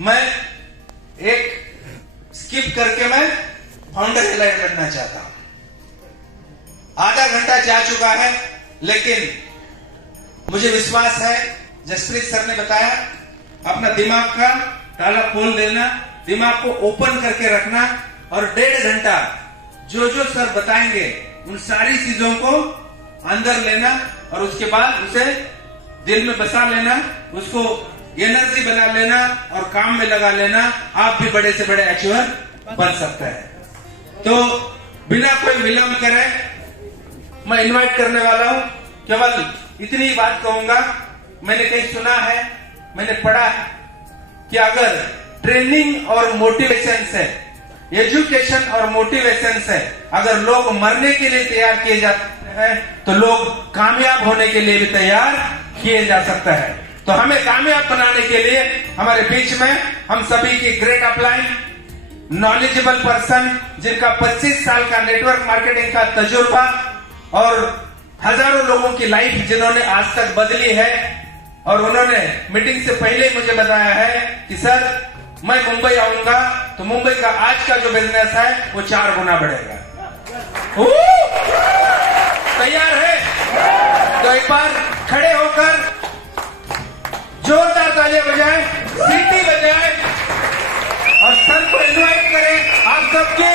मैं एक स्किप करके मैं फाउंडर एलाइन करना चाहता हूं। आधा घंटा जा चुका है, लेकिन मुझे विश्वास है, जसप्रीत सर ने बताया, अपना दिमाग का ताला खोल देना, दिमाग को ओपन करके रखना और 1.5 घंटा जो जो सर बताएंगे उन सारी चीजों को अंदर लेना और उसके बाद उसे दिल में बसा लेना, उसको एनर्जी बना लेना और काम में लगा लेना। आप भी बड़े से बड़े अचीवर बन सकते हैं। तो बिना कोई विलंब करे मैं इनवाइट करने वाला हूं। केवल इतनी बात कहूंगा, मैंने कहीं सुना है, मैंने पढ़ा है कि अगर ट्रेनिंग और मोटिवेशन से, एजुकेशन और मोटिवेशन से अगर लोग मरने के लिए तैयार किए जाते हैं तो लोग कामयाब होने के लिए भी तैयार किए जा सकता है। तो हमें कामयाब बनाने के लिए हमारे बीच में हम सभी की ग्रेट अपलाइन, नॉलेजेबल पर्सन जिनका 25 साल का नेटवर्क मार्केटिंग का तजुर्बा और हजारों लोगों की लाइफ जिन्होंने आज तक बदली है, और उन्होंने मीटिंग से पहले मुझे बताया है कि सर मैं मुंबई आऊंगा तो मुंबई का आज का जो बिजनेस है वो 4 गुना बढ़ेगा। तैयार है? तो एक बार खड़े होकर जोरदार तालियां बजाएं, सीटी बजाएं और सर को इनवाइट करें। आप सबके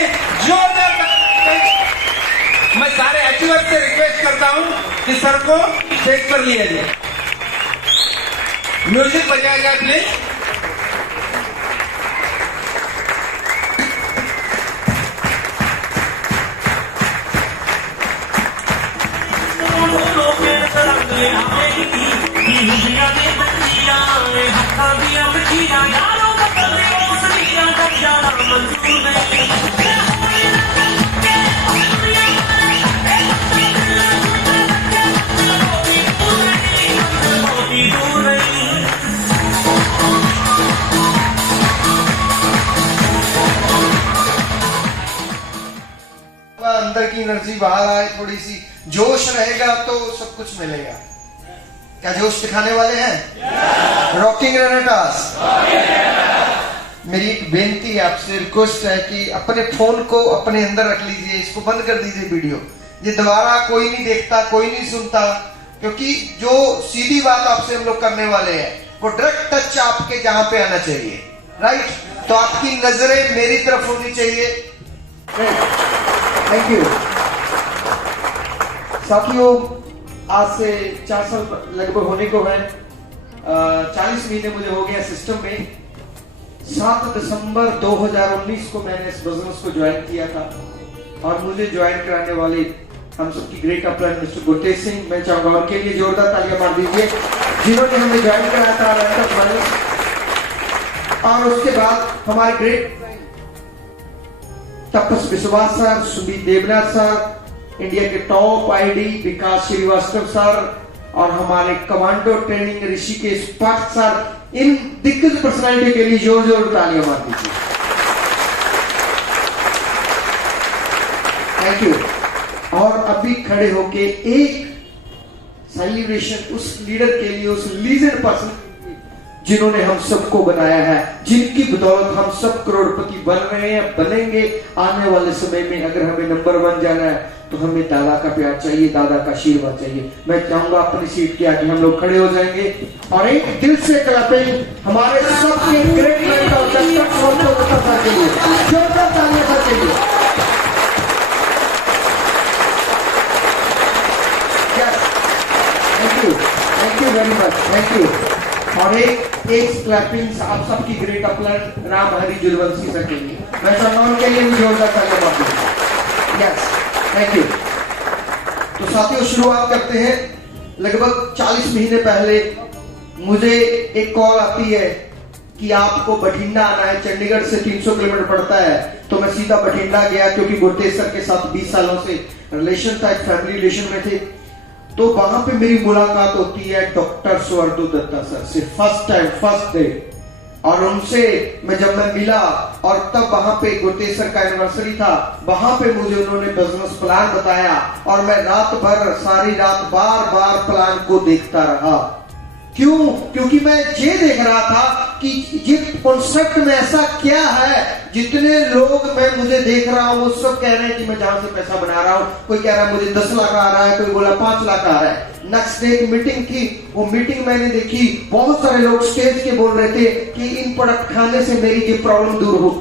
जोरदार तालियां। मैं सारे अचीवर से रिक्वेस्ट करता हूं कि सर को स्टेज पर लिया जाए। म्यूजिक बजाया जाए प्लीज। अंदर की एनर्जी बाहर आए, थोड़ी सी जोश रहेगा तो सब कुछ मिलेगा। क्या जोश दिखाने वाले हैं? रॉकिंग रेनेटास। मेरी एक बेनती है आपसे, रिक्वेस्ट है कि अपने फोन को अपने अंदर रख लीजिए, इसको बंद कर दीजिए वीडियो। ये दोबारा कोई नहीं देखता, कोई नहीं सुनता, क्योंकि जो सीधी बात आपसे हम लोग करने वाले हैं वो डायरेक्ट टच आपके जहां पे आना चाहिए। राइट? तो आपकी नजरें मेरी तरफ होनी चाहिए। थैंक यू साथियों। आज से 4 साल लगभग होने को है। 40 महीने मुझे हो गया सिस्टम में। 7 दिसंबर 2019 को मैंने इस बिजनेस को ज्वाइन किया था और मुझे ज्वाइन कराने वाले हम सबकी great upline mister Gurtej Singh, मैं चाहूंगा उनके लिए जोरदार तालियां मार दीजिए, जिन्होंने हमें ज्वाइन कराया था। और उसके बाद हमारे great Tapas Biswas sir, Sumit Debnath sir, India के top ID Vikas Srivastava sir और हमारे कमांडो ट्रेनिंग ऋषिकेश पाठ सर। इन दिग्गज पर्सनालिटी के लिए जोर जोर तालियां मार दीजिए। Thank you. और अभी खड़े होके एक सेलिब्रेशन उस लीडर के लिए, उस लीजेंड पर्सन जिन्होंने हम सबको बनाया है, जिनकी बदौलत हम सब करोड़पति बन रहे हैं, बनेंगे आने वाले समय में। अगर हमें नंबर 1 जाना है तो हमें दादा का प्यार चाहिए, दादा का आशीर्वाद चाहिए। मैं चाहूंगा अपनी सीट के आगे हम लोग खड़े हो जाएंगे और एक दिल से क्लैपिंग हमारे सबके ग्रेट मेंटर के लिए जोरदार तालियां चाहिए। Thank you very much, thank you. और एक क्लैपिंग आप सबकी great upline Ram Hari Julwanshi sir के लिए, मैं सम्मान के लिए भी जोरदार तालियां मारता हूं। Yes, thank you. तो साथियों शुरुआत करते हैं। लगभग 40 महीने पहले मुझे एक कॉल आती है कि आपको बठिंडा आना है, चंडीगढ़ से 300 किलोमीटर पड़ता है। तो मैं सीधा बठिंडा गया, क्योंकि गुरतेज सर के साथ 20 सालों से रिलेशन था, एक फैमिली रिलेशन में थे। तो वहां पे मेरी मुलाकात होती है डॉक्टर स्वर्दू दत्ता सर से, फर्स्ट टाइम, फर्स्ट डे। और उनसे जब मैं मिला और तब वहां पे गुरतेज सर का एनिवर्सरी था, वहां पे मुझे उन्होंने बिजनेस प्लान बताया और मैं रात भर, सारी रात बार बार प्लान को देखता रहा। क्यों? क्योंकि मैं ये देख रहा था कि ये कॉन्सेप्ट में ऐसा क्या है, जितने लोग मैं मुझे देख रहा हूँ वो सब कह रहे हैं कि मैं जहां से पैसा बना रहा हूँ। कोई कह रहा है मुझे 10 लाख आ रहा है, कोई बोला 5 लाख आ रहा है। नेक्स्ट डे एक मीटिंग थी, वो मीटिंग मैंने देखी, बहुत सारे लोग स्टेज के बोल रहे थे कि इन प्रोडक्ट खाने से मेरी ये प्रॉब्लम दूर हो,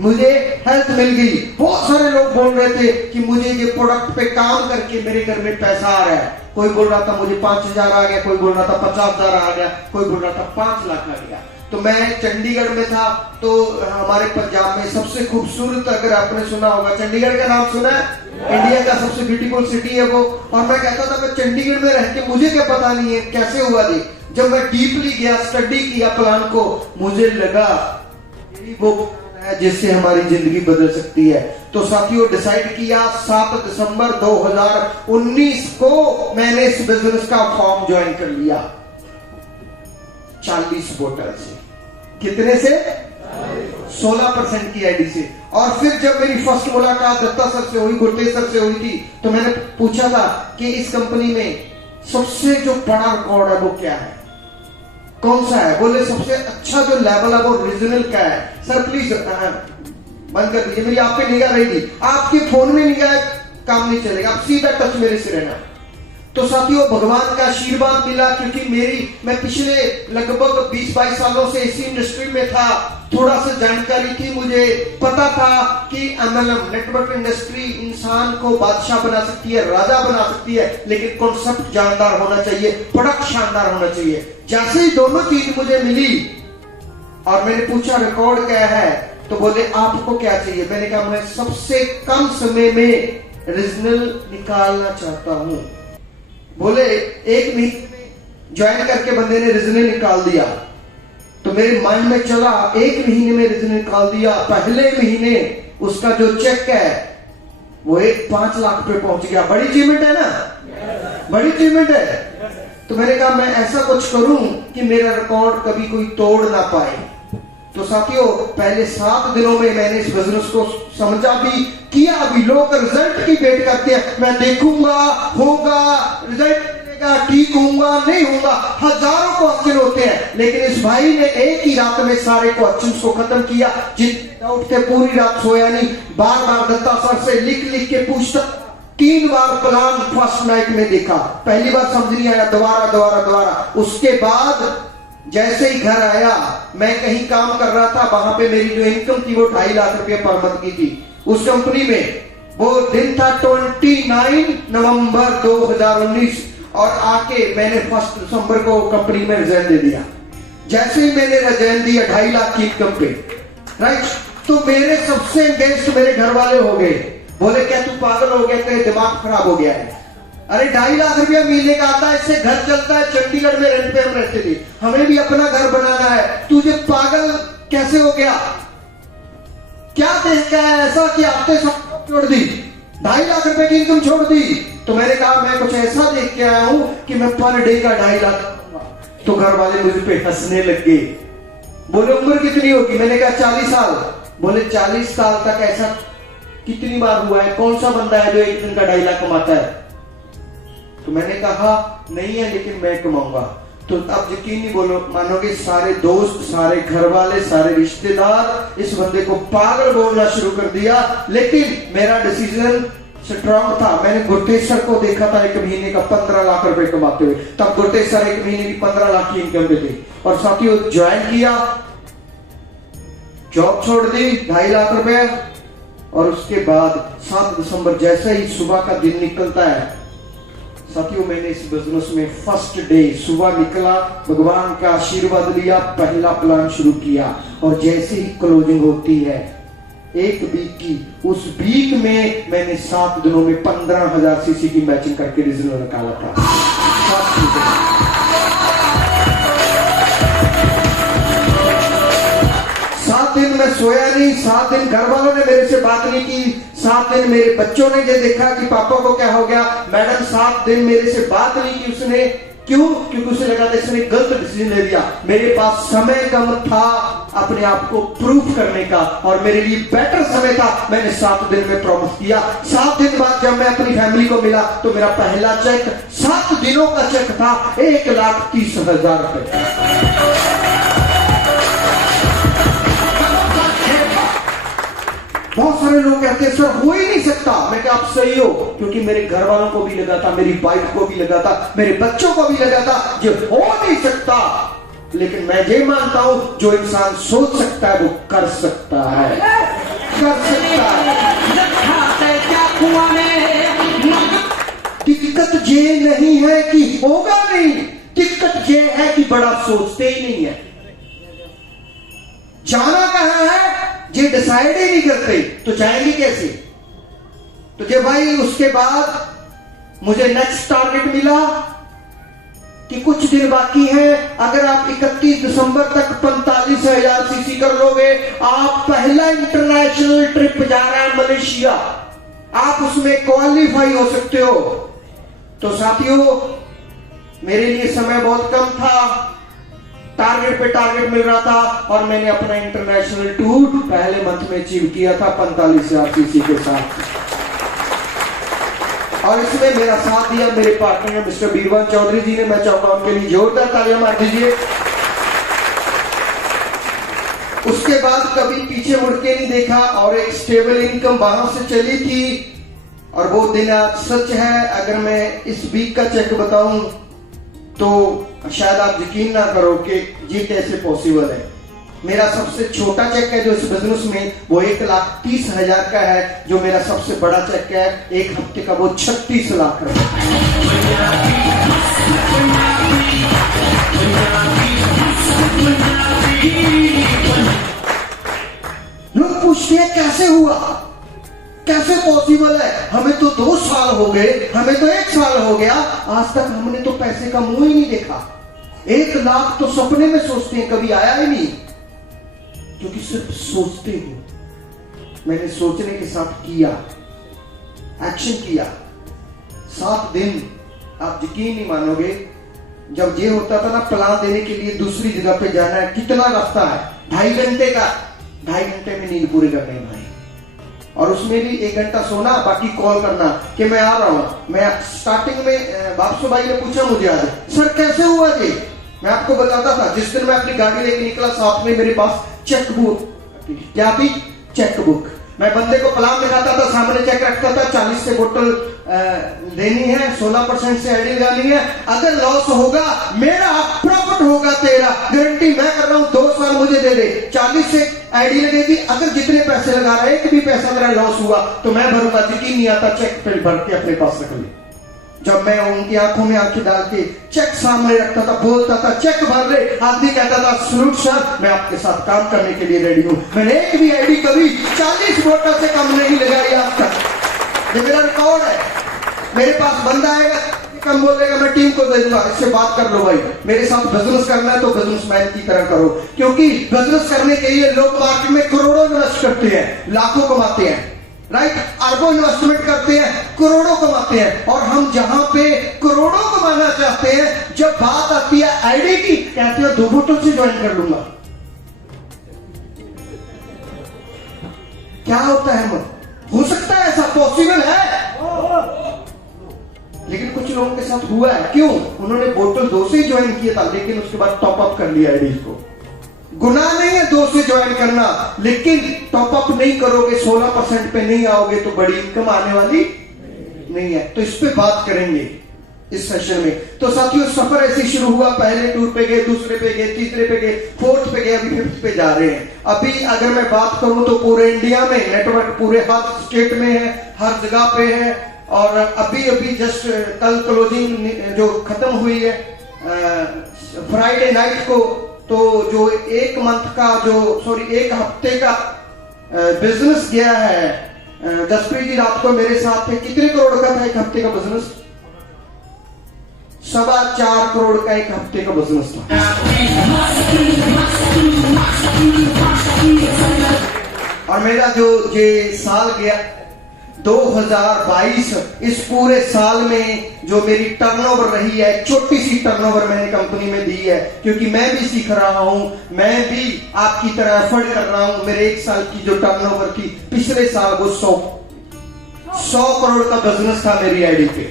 मुझे हेल्थ मिल गई। बहुत सारे लोग बोल रहे थे कि मुझे ये प्रोडक्ट पे काम करके मेरे घर में पैसा आ रहा है। कोई बोल रहा था मुझे 5,000 आ गया, कोई बोल रहा था 50,000 आ गया, कोई बोल रहा था 5 लाख आ गया। तो मैं चंडीगढ़ में था, तो हमारे पंजाब में सबसे खूबसूरत, अगर आपने सुना होगा, चंडीगढ़ का नाम सुना है, इंडिया का सबसे ब्यूटीफुल सिटी है वो। और मैं कहता था मैं चंडीगढ़ में रह के मुझे क्या पता नहीं है कैसे हुआ थी। जब मैं डीपली गया, स्टडी किया प्लान को, मुझे लगा यही वो है जिससे हमारी जिंदगी बदल सकती है। तो साथियों डिसाइड किया 7 दिसंबर 2019 को मैंने इस बिजनेस का फॉर्म ज्वाइन कर लिया 40 बोतल से। कितने से? 16% की आईडी से। और फिर जब मेरी फर्स्ट मुलाकात दत्ता सर से हुई, गुरतेज सर से हुई थी, तो मैंने पूछा था कि इस कंपनी में सबसे जो बड़ा रिकॉर्ड है वो क्या है, कौन सा है? बोले सबसे अच्छा जो लेवल है वो रीजनल का है। सर प्लीज बंद कर दीजिए, मेरी आप पे निगाह रहेगी, आपके फोन में निगाह काम नहीं चलेगा, आप सीधा टच मेरे से रहना। तो साथियों भगवान का आशीर्वाद मिला, क्योंकि मैं पिछले लगभग 20-22 सालों से इसी इंडस्ट्री में था, थोड़ा सा जानकारी थी, मुझे पता था कि MLM नेटवर्क इंडस्ट्री इंसान को बादशाह बना सकती है, राजा बना सकती है, लेकिन कॉन्सेप्ट जानदार होना चाहिए, प्रोडक्ट शानदार होना चाहिए। जैसे ही दोनों चीज मुझे मिली और मैंने पूछा रिकॉर्ड क्या है, तो बोले आपको क्या चाहिए? मैंने कहा मैं सबसे कम समय में रीजनल निकालना चाहता हूं। बोले 1 महीने में ज्वाइन करके बंदे ने रीजनल निकाल दिया। तो मेरे माइंड में चला 1 महीने में रीजनल निकाल दिया, पहले महीने उसका जो चेक है वो 5 लाख पे पहुंच गया। बड़ी अचीवमेंट है ना, बड़ी अचीवमेंट है। तो मैंने कहा मैं ऐसा कुछ करूं कि मेरा रिकॉर्ड कभी कोई तोड़ ना पाए। तो साथियों पहले 7 दिनों में मैंने इस बिजनेस को समझा भी, किया भी। लोग रिजल्ट की वेट करते हैं, मैं देखूंगा, होगा, रिजल्ट मिलेगा, ठीक होऊंगा, नहीं होगा, हजारों क्वेश्चन होते हैं। लेकिन इस भाई ने एक ही रात में सारे क्वेश्चंस को खत्म किया। जितने डाउट थे पूरी रात सोया नहीं, बार बार दत्ता सर से लिख लिख के पूछता। 3 बार प्लान फर्स्ट नाइट में देखा, पहली बार समझ नहीं आया, दोबारा। उसके बाद जैसे ही घर आया, मैं कहीं काम कर रहा था, वहां पे मेरी जो इनकम थी वो 2.5 लाख रुपए पर मंथ की थी उस कंपनी में। वो दिन था 29 नवंबर 2019 और आके मैंने 1 दिसंबर को कंपनी में रिजाइन दे दिया। जैसे ही मैंने रिजाइन दिया 2.5 लाख की इनकम पे, राइट, तो मेरे सबसे अगेंस्ट मेरे घर वाले हो गए। बोले क्या तू पागल हो गया, तेरे दिमाग खराब हो गया है? अरे 2.5 लाख रुपया महीने का आता है, इससे घर चलता है। चंडीगढ़ में रेंट पे हम रहते थे, हमें भी अपना घर बनाना है, तुझे पागल कैसे हो गया? क्या देख के आया ऐसा कि आपने सब छोड़ दी, 2.5 लाख रुपए की इनकम छोड़ दी? तो मैंने कहा मैं कुछ ऐसा देख के आया हूं कि मैं पर डे का 2.5 लाख। तो घर वाले मुझ पे हंसने लग गए। बोले उम्र कितनी होगी? मैंने कहा 40 साल। बोले 40 साल तक ऐसा कितनी बार हुआ है? कौन सा बंदा है जो एक दिन का 2.5 लाख कमाता है? तो मैंने कहा नहीं है, लेकिन मैं कमाऊंगा। तो अब यकीन नहीं बोलो मानोगे, सारे दोस्त, सारे घर वाले, सारे रिश्तेदार इस बंदे को पागल बोलना शुरू कर दिया। लेकिन मेरा डिसीजन स्ट्रॉन्ग था। मैंने गुरतेज सर को देखा था 1 महीने का 15 लाख रुपए कमाते हुए, तब गुरतेज सर 1 महीने की 15 लाख की इनकम पे थे। और साथियों ज्वाइन किया, जॉब छोड़ दी, 2.5 लाख रुपए। और उसके बाद 7 दिसंबर जैसे ही सुबह का दिन निकलता है, साथियों मैंने इस बिजनेस में फर्स्ट डे सुबह निकला, भगवान का आशीर्वाद लिया, पहला प्लान शुरू किया। और जैसे ही क्लोजिंग होती है 1 वीक की, उस वीक में मैंने 7 दिनों में 15,000 सीसी की मैचिंग करके रीजनल निकाला था। 7 दिन मैं सोया नहीं, 7 दिन घर वालों ने मेरे से बात नहीं की, 7 दिन मेरे बच्चों ने ये देखा कि पापा को क्या हो गया। मैडम 7 दिन मेरे से बात नहीं की उसने। क्यों? क्योंकि उसे लगा था इसने गलत डिसीजन ले लिया। मेरे पास समय कम था अपने आप को प्रूफ करने का, और मेरे लिए बेटर समय था। मैंने 7 दिन में प्रॉमिस किया। 7 दिन बाद जब मैं अपनी फैमिली को मिला तो मेरा पहला चेक 7 दिनों का चेक था, 1,30,000 रुपए। बहुत सारे लोग कहते हैं सर हो ही नहीं सकता। मैं क्या आप सही हो, क्योंकि मेरे घर वालों को भी लगा था, मेरी वाइफ को भी लगा था, मेरे बच्चों को भी लगा था ये हो नहीं सकता। लेकिन मैं ये मानता हूं जो इंसान सोच सकता है वो कर सकता है, कर सकता है। दिक्कत ये नहीं है कि होगा नहीं, दिक्कत ये है कि बड़ा सोचते ही नहीं है। जाना कहां है ये डिसाइड ही नहीं करते तो जाएंगे कैसे। तो ये भाई उसके बाद मुझे नेक्स्ट टारगेट मिला कि कुछ दिन बाकी है, अगर आप 31 दिसंबर तक 45,000 सीसी कर लोगे, आप पहला इंटरनेशनल ट्रिप जा रहे हैं मलेशिया, आप उसमें क्वालिफाई हो सकते हो। तो साथियों मेरे लिए समय बहुत कम था, टारगेट पे टारगेट मिल रहा था और मैंने अपना इंटरनेशनल टूर पहले मंथ में अचीव किया था 45,000 सीसी के साथ। और इसमें मेरा साथ दिया मेरे पार्टनर मिस्टर बीरबल चौधरी जी ने। मैं चाहूंगा उनके लिए जोरदार तालियां मार दीजिए। उसके बाद कभी पीछे मुड़ के नहीं देखा और एक स्टेबल इनकम वहां से चली थी। और वो दिन आज सच है, अगर मैं इस वीक का चेक बताऊं तो शायद आप यकीन ना करो कि ये कैसे पॉसिबल है। मेरा सबसे छोटा चेक है जो इस बिजनेस में वो 1,30,000 का है, जो मेरा सबसे बड़ा चेक है एक हफ्ते का वो 36 लाख रुपए। लोग पूछते हैं कैसे हुआ, कैसे पॉसिबल है, हमें तो 2 साल हो गए, हमें तो 1 साल हो गया, आज तक हमने तो पैसे का मुंह ही नहीं देखा। 1 लाख तो सपने में सोचते हैं, कभी आया ही नहीं, क्योंकि सिर्फ सोचते हो। मैंने सोचने के साथ किया, एक्शन किया। 7 दिन आप यकीन नहीं मानोगे, जब ये होता था ना प्लान देने के लिए दूसरी जगह पे जाना है, कितना रास्ता है, 2.5 घंटे का, 2.5 घंटे में नींद पूरी करनी है भाई। और उसमें भी 1 घंटा सोना, बाकी कॉल करना कि मैं आ रहा हूं। मैं स्टार्टिंग में बापसो भाई ने पूछा मुझे आज सर कैसे हुआ ये, मैं आपको बताता था। जिस दिन मैं अपनी गाड़ी लेके निकला साथ में मेरे पास चेक बुक, क्या थी, चेक बुक। मैं बंदे को प्लान दिखाता था, सामने चेक रखता था, 40 से बोतल देनी है, 16% से आईडी लगानी है, अगर लॉस होगा मेरा, प्रॉफिट होगा तेरा, गारंटी मैं कर रहा हूं, 2 साल मुझे दे दे। 40 से आईडी लगेगी, अगर जितने पैसे लगा रहे हैं, एक भी पैसा मेरा लॉस हुआ तो मैं भरूंगा। यकीन नहीं आता, चेक पे भर के अपने पास रख ले। जब मैं उनकी आंखों में आंखें डाल के चेक सामने रखता था, बोलता था चेक भर ले, आदमी कहता था सलूट सर, मैं आपके साथ काम करने के लिए रेडी हूं। मैंने एक भी आईडी कभी 40 बोतल से कम नहीं लगाई आज तक, ये मेरा रिकॉर्ड है। मेरे पास बंदा आएगा कम बोलेगा, मैं टीम को दे दूंगा, इससे बात कर लो भाई, मेरे साथ बिजनेस करना है तो बिजनेसमैन की तरह करो। क्योंकि बिजनेस करने के लिए लोग मार्केट में करोड़ों इन्वेस्ट करते हैं, लाखों कमाते हैं, राइट, अरबों इन्वेस्टमेंट करते हैं, करोड़ों कमाते हैं। और हम जहां पे करोड़ों कमाना चाहते हैं, जब बात आती है आईडी की, कहते हैं 2 बोतल से ज्वाइन कर लूंगा। क्या होता है, हो सकता है ऐसा, पॉसिबल है, लेकिन कुछ लोगों के साथ हुआ है। क्यों? उन्होंने बोतल 2 से ही ज्वाइन किया था, लेकिन उसके बाद टॉप अप कर लिया आईडी को। गुनाह नहीं है 2 से ज्वाइन करना, लेकिन टॉप अप नहीं करोगे, 16% पे नहीं आओगे तो बड़ी इनकम आने वाली नहीं है। तो इस पे बात करेंगे इस सेशन में। तो साथियों सफर ऐसे शुरू हुआ, पहले टूर पे गए, दूसरे पे गए, तीसरे पे गए, 4th पे गए, अभी 5th पे जा रहे हैं। अभी अगर मैं बात करूं तो पूरे इंडिया में नेटवर्क पूरे हर स्टेट में है, हर जगह पे है। और अभी अभी जस्ट कल क्लोजिंग जो खत्म हुई है फ्राइडे नाइट को, तो जो 1 मंथ का जो 1 हफ्ते का बिजनेस गया है, जसप्रीत जी रात को मेरे साथ थे, कितने करोड़ का था 1 हफ्ते का बिजनेस? 4.25 करोड़ का 1 हफ्ते का बिजनेस था। और मेरा जो ये साल गया 2022, इस पूरे साल में जो मेरी टर्नओवर रही है, छोटी सी टर्नओवर मैंने कंपनी में दी है, क्योंकि मैं भी सीख रहा हूं, मैं भी आपकी तरह एफर्ट कर रहा हूं। मेरे 1 साल की जो टर्नओवर थी पिछले साल वो 100 करोड़ का बिजनेस था मेरी आईडी पे।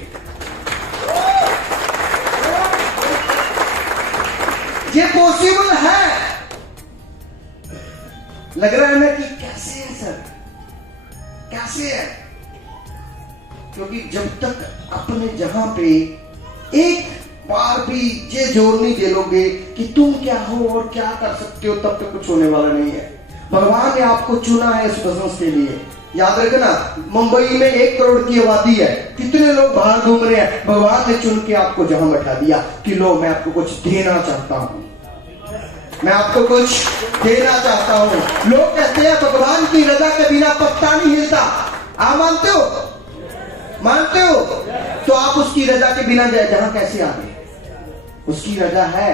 ये पॉसिबल है। लग रहा है ना कि कैसे है सर, कैसे है? क्योंकि जब तक अपने जहां पे एक बार भी ये जोर नहीं दे लोगे कि तुम क्या हो और क्या कर सकते हो, तब तक कुछ होने वाला नहीं है। भगवान ने आपको चुना है इस बिजनेस के लिए। याद रखना, मुंबई में 1 करोड़ की आबादी है, कितने लोग बाहर घूम रहे हैं। भगवान ने चुन के आपको जहां बैठा दिया कि लो मैं आपको कुछ देना चाहता हूं, मैं आपको कुछ देना चाहता हूं। लोग कहते हैं भगवान की रजा के बिना पत्ता नहीं हिलता। आप मानते हो? मानते हो? तो आप उसकी रजा के बिना जाए जहां कैसे आ गए? उसकी रजा है,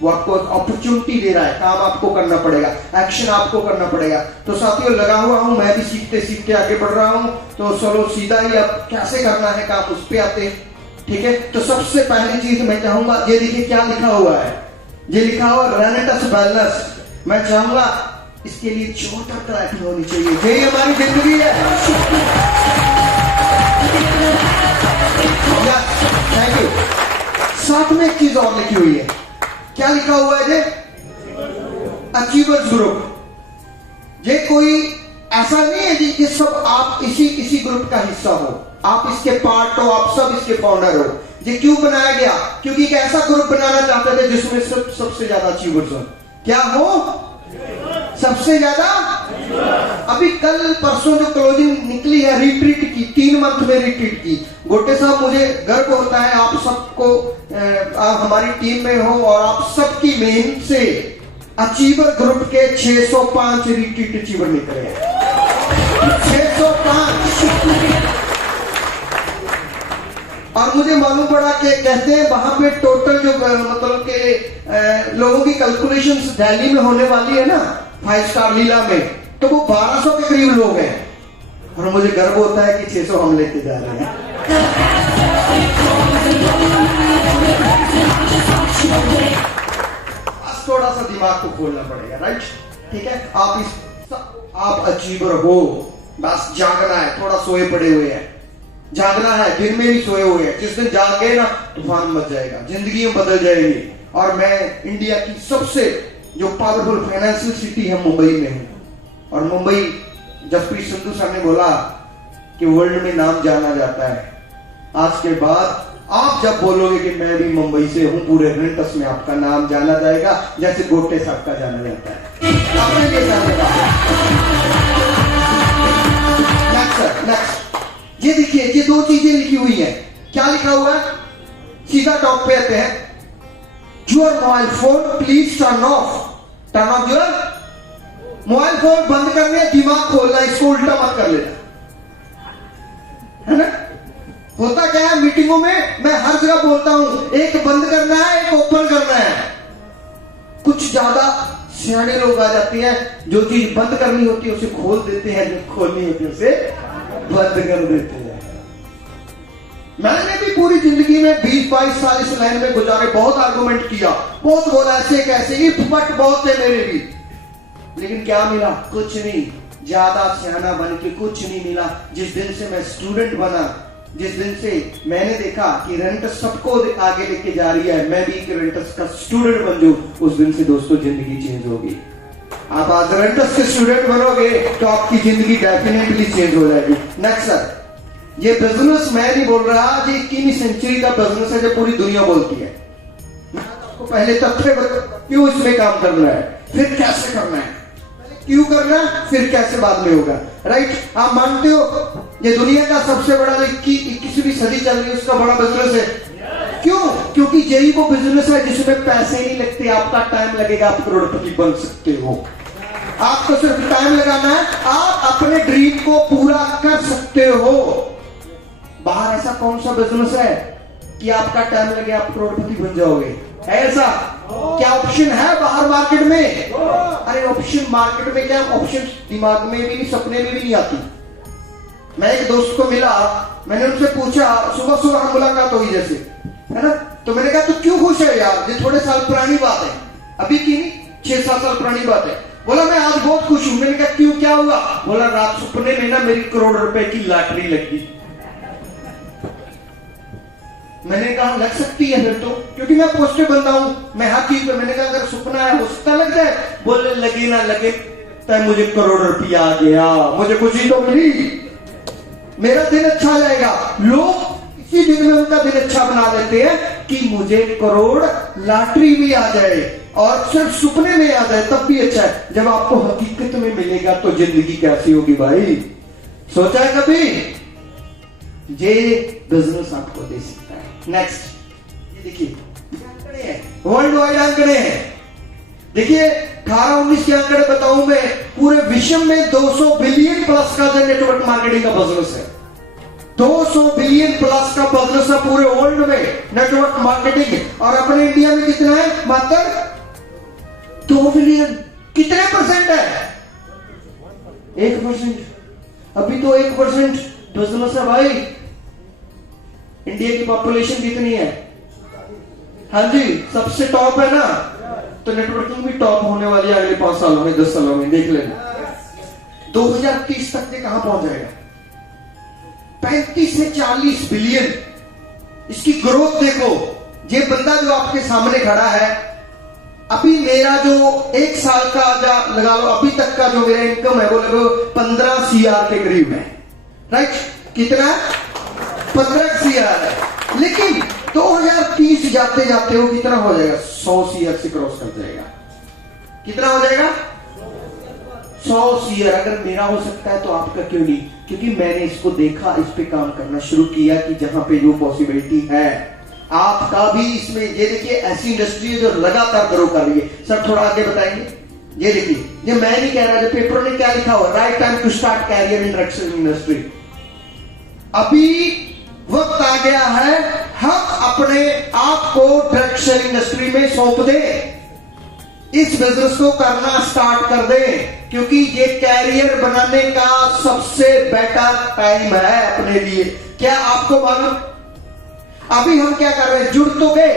वो आपको एक अपॉर्चुनिटी दे रहा है, काम आपको करना पड़ेगा, एक्शन आपको करना पड़ेगा। तो साथियों लगा हुआ हूं, मैं भी सीखते सीखते आगे बढ़ रहा हूं। तो चलो सीधा ही अब कैसे करना है काम, उस पे आते हैं। ठीक है, तो सबसे पहली चीज मैं चाहूंगा, ये देखिए क्या लिखा हुआ है, ये लिखा हुआ रेनेटस वेलनेस। मैं चाहूंगा इसके लिए छोटा क्लैपिंग होनी चाहिए। यही हमारी जिंदगी है। Thank you. साथ में एक चीज और लिखी हुई है, क्या लिखा हुआ है? ये अचीवर्स ग्रुप। ये कोई ऐसा नहीं है कि सब आप इसी ग्रुप का हिस्सा हो, आप इसके पार्ट हो, आप सब इसके फाउंडर हो। ये क्यों बनाया गया? क्योंकि एक ऐसा ग्रुप बनाना चाहते थे जिसमें सबसे ज्यादा अचीवर्स हो। क्या हो? सबसे ज्यादा। अभी कल परसों जो क्लोजिंग निकली है रिट्रीट की, 3 मंथ में रिट्रीट की, गोटे साहब मुझे गर्व होता है आप सबको, आप हमारी टीम में हो और आप सबकी मेहनत से अचीवर ग्रुप के 605 रिट्रीट अचीवर निकले हैं। 605। और मुझे मालूम पड़ा कि कहते हैं वहां पे टोटल जो मतलब के लोगों की कैलकुलेशंस दिल्ली में होने वाली है ना 5 स्टार लीला में, तो वो 1200 के करीब लोग हैं। और मुझे गर्व होता है कि 600 हम लेके जा रहे हैं। बस थोड़ा सा दिमाग को खोलना पड़ेगा, राइट? ठीक है, आप अचीवर हो, बस जागना है। थोड़ा सोए पड़े हुए हैं, जागना है, दिन में भी सोए हुए हैं। जिस दिन जाग गए ना, तूफान मच जाएगा, जिंदगी में बदल जाएगी। और मैं इंडिया की सबसे जो पावरफुल फाइनेंशियल सिटी है मुंबई में हूं। और मुंबई, जसप्रीत संधू सर ने बोला कि वर्ल्ड में नाम जाना जाता है। आज के बाद आप जब बोलोगे कि मैं भी मुंबई से हूं, पूरे रेंटस में आपका नाम जाना जाएगा, जैसे गोटे साहब का जाना जाता है। आपने ये नेक्स्ट, ये देखिए, ये 2 चीजें लिखी हुई हैं। क्या लिखा हुआ है? सीधा टॉप पे आते हैं, your mobile phone please turn off your mobile phone. बंद करने, दिमाग खोलना, इसको उल्टा मत कर लेना, है ना? होता क्या है मीटिंगों में, मैं हर जगह बोलता हूं, एक बंद करना है, एक ओपन करना है। कुछ ज्यादा सियाने लोग आ जाते हैं, जो चीज बंद करनी होती है उसे खोल देते हैं, जो खोलनी होती है उसे बंद कर देते हैं। मैंने भी पूरी जिंदगी में 20-22 साल इस लाइन में गुजारे, बहुत आर्गुमेंट किया, बहुत बोला ऐसे कैसे, इफ बट बहुत थे मेरे भी, लेकिन क्या मिला? कुछ नहीं। ज्यादा सियाना बन के कुछ नहीं मिला। जिस दिन से मैं स्टूडेंट बना, जिस दिन से मैंने देखा कि रेंटस सबको आगे लेके जा रही है, मैं भी एक रेंटस का स्टूडेंट बन जाऊं, उस दिन से दोस्तों जिंदगी चेंज होगी। आप आज रेंटस के स्टूडेंट बनोगे तो आपकी जिंदगी डेफिनेटली चेंज हो जाएगी। नेक्स्ट सर, ये बिजनेस मैं नहीं बोल रहा, ये 21वीं सेंचुरी का बिजनेस है जो पूरी दुनिया बोलती है। मैं आपको पहले तथ्य बता क्यों इसमें काम करना है, फिर कैसे करना है। क्यों करना, फिर कैसे बाद में होगा, राइट? आप मानते हो ये दुनिया का सबसे बड़ा जो 21वीं सदी चल रही है उसका बड़ा बिजनेस है। क्यों? क्योंकि यही वो बिजनेस है जिसमें पैसे नहीं लगते, आपका टाइम लगेगा, आप करोड़पति बन सकते हो। आपको सिर्फ टाइम लगाना है, आप अपने ड्रीम को पूरा कर सकते हो। बाहर ऐसा कौन सा बिजनेस है कि आपका टाइम लगे आप करोड़पति बन जाओगे? ऐसा क्या ऑप्शन है बाहर मार्केट में? अरे ऑप्शन मार्केट में क्या, ऑप्शन दिमाग में भी नहीं, सपने में भी नहीं आती। मैं एक दोस्त को मिला, मैंने उनसे पूछा, सुबह सुबह मुलाकात हुई जैसे, है ना? तो मैंने कहा तू क्यों खुश है यार? ये थोड़े साल पुरानी बात है, अभी की नहीं, 6-7 साल पुरानी बात है। बोला मैं आज बहुत खुश हूं। मैंने कहा क्यों, क्या हुआ? बोला रात सपने में ना मेरी करोड़ रुपए की लॉटरी लगी। मैंने कहा लग सकती है फिर तो, क्योंकि मैं पॉजिटिव बंदा हूं, मैं हर चीज पे। मैंने कहा अगर सपना है हो सकता लग जाए। बोले लगे ना लगे, तब मुझे करोड़ रुपया आ गया, मुझे खुशी तो मिली। मेरा दिन अच्छा जाएगा। लोग इसी दिन में उनका दिन अच्छा बना लेते हैं कि मुझे करोड़ लॉटरी भी आ जाए, और सिर्फ सपने में आ जाए तब भी अच्छा है। जब आपको हकीकत में मिलेगा तो जिंदगी कैसी होगी भाई, सोचा है कभी? ये बिजनेस आपको दे सकता है। नेक्स्ट, ये देखिए आंकड़े हैं, वर्ल्ड वाइड आंकड़े हैं। देखिए 18-19 के आंकड़े बताऊं मैं, पूरे विश्व में 200 बिलियन प्लस का जो नेटवर्क मार्केटिंग का बिजनेस है। 200 बिलियन प्लस का बिजनेस है पूरे वर्ल्ड में नेटवर्क मार्केटिंग। और अपने इंडिया में कितना है? मात्र 2 बिलियन। कितने परसेंट है? 1%। अभी तो 1% बिजनेस है भाई। इंडिया की पॉपुलेशन कितनी है? हाँ जी, सबसे टॉप है ना, तो नेटवर्किंग भी टॉप होने वाली है अगले 5 सालों में, 10 सालों में, देख लेना। 2030 तक ये कहां पहुंच जाएगा? 35 से 40 बिलियन। इसकी ग्रोथ देखो। ये बंदा जो आपके सामने खड़ा है, अभी मेरा जो 1 साल का लगा लो, अभी तक का जो मेरा इनकम है वो लगभग 15 CR के करीब है। राइट? कितना? 15 CR है। लेकिन 2030 जाते जाते वो कितना हो जाएगा? 100 CR से क्रॉस कर जाएगा। कितना हो जाएगा? 100 CR। अगर मेरा हो सकता है तो आपका क्यों नहीं? क्योंकि मैंने इसको देखा, इस पे काम करना शुरू किया कि जहां पे जो पॉसिबिलिटी है आपका भी इसमें। ये देखिए ऐसी इंडस्ट्री है जो लगातार ग्रो कर रही है। सर थोड़ा आगे बताएंगे। ये देखिए, ये मैं नहीं कह रहा, जो पेपर में क्या लिखा हुआ, right time to start career in drugs industry. अभी वक्त आ गया है हम अपने आप को ड्रग्स इंडस्ट्री में सौंप दे, इस बिजनेस को करना स्टार्ट कर दे, क्योंकि ये कैरियर बनाने का सबसे बेटर टाइम है अपने लिए। क्या आपको मालूम? अभी हम क्या कर रहे हैं? जुड़ तो गए,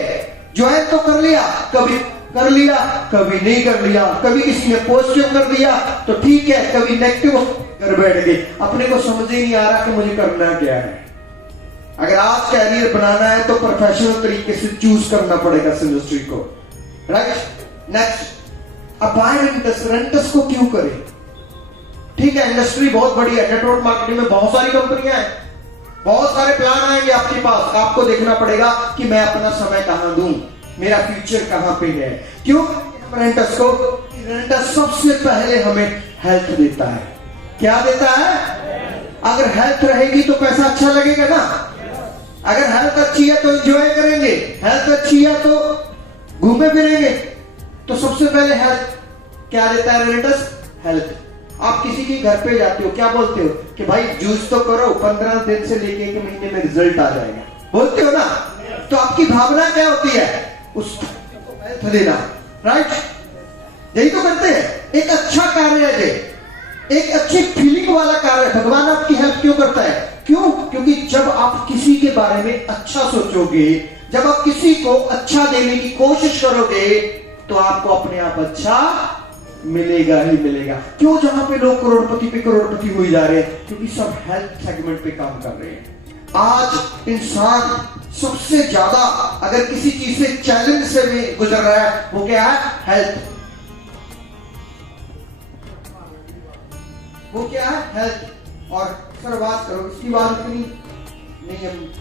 ज्वाइन तो कर लिया, कभी कर लिया, कभी नहीं कर लिया, कभी किसी ने पॉजिटिव कर दिया तो ठीक है, कभी नेगेटिव कर बैठ गए। अपने को समझ ही नहीं आ रहा कि मुझे करना क्या है। अगर आज कैरियर बनाना है तो प्रोफेशनल तरीके से चूज करना पड़ेगा इस इंडस्ट्री को। राइट? नेक्स्ट, अब रेंटस को क्यों करें? ठीक है, इंडस्ट्री बहुत बड़ी है, नेटवर्क मार्केटिंग में बहुत सारी कंपनियां हैं, बहुत सारे प्लान आएंगे आपके पास। आपको देखना पड़ेगा कि मैं अपना समय कहां दूं, मेरा फ्यूचर कहां पे है। क्यों रेंटस को? रेंटस सबसे पहले हमें हेल्थ देता है। क्या देता है? अगर हेल्थ रहेगी तो पैसा अच्छा लगेगा ना। अगर हेल्थ अच्छी है तो एंजॉय करेंगे, हेल्थ अच्छी है तो घूमे फिरेंगे। तो सबसे पहले हेल्थ क्या देता है रेंटस? हेल्थ। आप किसी के घर पे जाते हो, क्या बोलते हो कि भाई जूस तो करो, 15 दिन से लेके 1 महीने में रिजल्ट आ जाएगा, बोलते हो ना। तो आपकी भावना क्या होती है? उसको हेल्थ देना। राइट? यही तो करते हैं। एक अच्छा कार्य है, एक अच्छी फीलिंग वाला कार्य है। भगवान आपकी हेल्प क्यों करता है? क्यों? क्योंकि जब आप किसी के बारे में अच्छा सोचोगे, जब आप किसी को अच्छा देने की कोशिश करोगे तो आपको अपने आप अच्छा मिलेगा ही मिलेगा। क्यों? जहां पे लोग करोड़पति पे करोड़पति हुए जा रहे हैं, क्योंकि सब हेल्थ सेगमेंट पे काम कर रहे हैं। आज इंसान सबसे ज्यादा अगर किसी चीज से चैलेंज से में गुजर रहा है, वो क्या है? हेल्थ। वो क्या है? हेल्थ। और सर बात करो, इसकी बात इतनी नहीं, हम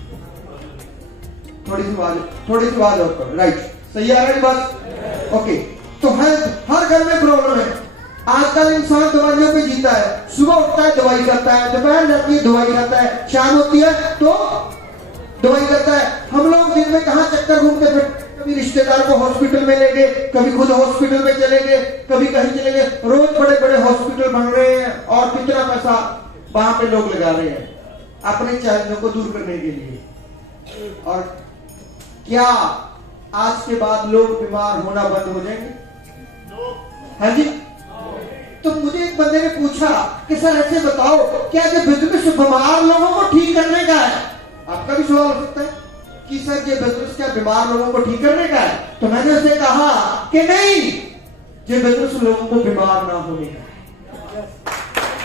थोड़ी सी बात और करो। राइट? सही आ रही बात? ओके। तो हेल्थ, हर घर में प्रॉब्लम है। आजकल इंसान दवाइयों पे जीता है। सुबह उठता है दवाई खाता है, दोपहर जाती है दवाई खाता है, शाम होती है तो दवाई करता है। हम लोग दिन में कहां चक्कर घूमते फिर, कभी रिश्तेदार को हॉस्पिटल में ले गए, कभी खुद हॉस्पिटल में चले गए, कभी कहीं चले गए। रोज बड़े बड़े हॉस्पिटल बन रहे हैं और कितना पैसा वहां पे लोग लगा रहे हैं अपने चैलेंजों को दूर करने के लिए। और क्या आज के बाद लोग बीमार होना बंद हो जाएंगे? हाँ जी। तो मुझे एक बंदे ने पूछा कि सर ऐसे बताओ, क्या ये बिजनेस बीमार लोगों को ठीक करने का है? आपका भी सवाल हो सकता है कि सर ये बिजनेस क्या बीमार लोगों को ठीक करने का है? तो मैंने उसे कहा कि नहीं, ये बिजनेस लोगों को बीमार ना होने का है।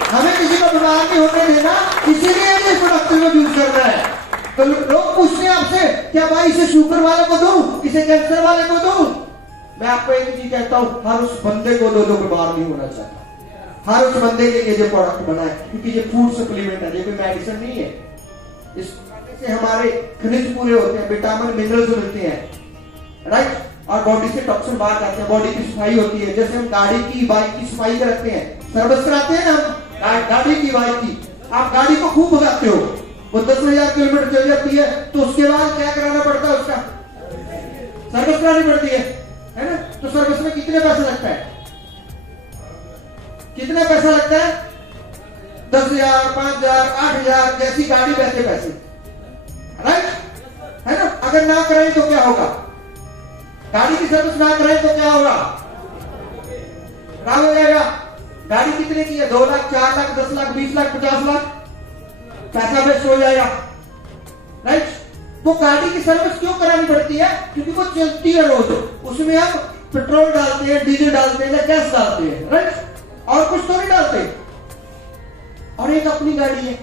हमें किसी को बीमार नहीं होने देना, इसीलिए ये प्रोडक्ट यूज करना है। तो लोग पूछते हैं आपसे, क्या भाई इसे शुगर वाले को दूं, इसे कैंसर वाले को दूं? मैं आपको एक चीज कहता हूं, हर उस बंदे को दो जो बीमार नहीं होना चाहता। हर उस बंदे के लिए जो प्रोडक्ट बना है, क्योंकि ये फूड सप्लीमेंट है, ये कोई मेडिसिन नहीं है। इस से हमारे खनिज पूरे होते हैं, विटामिन मिनरल्स मिलते हैं, राइट, और बॉडी से टॉक्सिन बाहर जाते हैं, बॉडी की सफाई होती है। जैसे हम गाड़ी की बाइक की सफाई करते हैं, सर्विस कराते हैं ना गाड़ी की बाइक की, आप गाड़ी को खूब भगाते हो, वो 10,000 किलोमीटर चल जाती है, तो उसके बाद क्या कराना पड़ता है, उसका सर्विस करानी पड़ती है ना। तो सर्विस में कितने पैसे लगता है, कितने पैसा लगता है, 10,000, 5,000, 8,000, जैसी गाड़ी वैसे पैसे, राइट, है ना। अगर ना करें तो क्या होगा, गाड़ी की सर्विस ना करें तो क्या होगा, खराब हो जाएगा। गाड़ी कितने की है, 2 लाख, 4 लाख, 10 लाख, 20 लाख, 50 लाख, पैसा वेस्ट हो जाएगा, राइट। वो गाड़ी की सर्विस क्यों करानी पड़ती है, क्योंकि वो चलती है रोज, उसमें हम पेट्रोल डालते हैं, डीजल डालते हैं, गैस डालते हैं, राइट, और कुछ तो नहीं डालते। और एक अपनी गाड़ी है,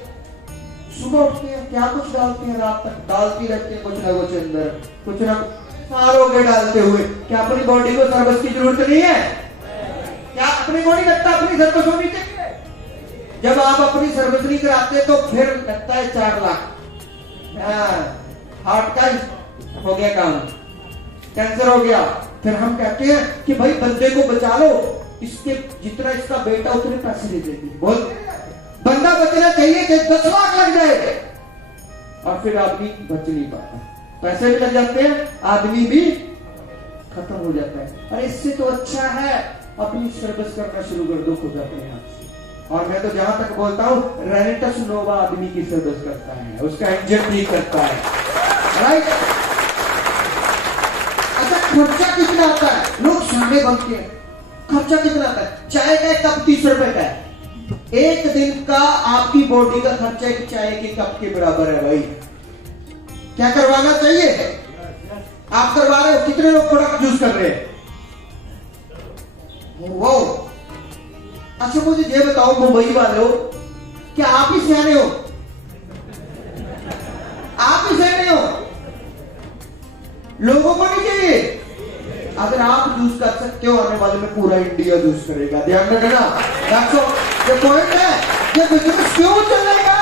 सुबह उठते हैं क्या कुछ डालते हैं, रात तक डालती रहते हैं कुछ ना कुछ अंदर, कुछ ना कुछ साल हो गए डालते हुए। क्या अपनी बॉडी को सर्विस की जरूरत नहीं है, क्या अपनी बॉडी लगता अपनी सर्विस होनी चाहिए। जब आप अपनी सर्विस नहीं कराते तो फिर लगता है 4 लाख, हार्ट का हो गया काम, कैंसर हो गया। फिर हम कहते हैं कि भाई बंदे को बचा लो, इसके जितना इसका बेटा उतने पैसे दे देगी, बोल बंदा बचना चाहिए, 10 लाख लग जाए, और फिर आदमी बच नहीं पाता, पैसे भी लग जाते हैं, आदमी भी खत्म हो जाता है। और इससे तो अच्छा है अपनी सर्विस करना शुरू कर दो खुद अपने हाथ से। और मैं तो जहां तक बोलता हूं, रेनेटस नोवा आदमी की सर्विस करता है, उसका इंजन ठीक करता है, राइट। अच्छा, खर्चा कितना आता है, लोग सामने बनते हैं, खर्चा कितना आता है, चाय का एक कप 30 रुपए का है, एक दिन का आपकी बॉडी का खर्चा एक चाय के कप के बराबर है भाई। क्या करवाना चाहिए, आप करवा रहे हो, कितने लोग प्रोडक्ट यूज कर रहे हैं, वो। अच्छा मुझे ये बताओ मुंबई वाले हो, क्या आप ही सियाने हो, आप ही सियाने हो, लोगों को नहीं चाहिए। अगर आप यूज कर सकते हो, आने वाले में पूरा इंडिया यूज करेगा, ध्यान रखना। ये पॉइंट है, ये बिजनेस क्यों चलेगा,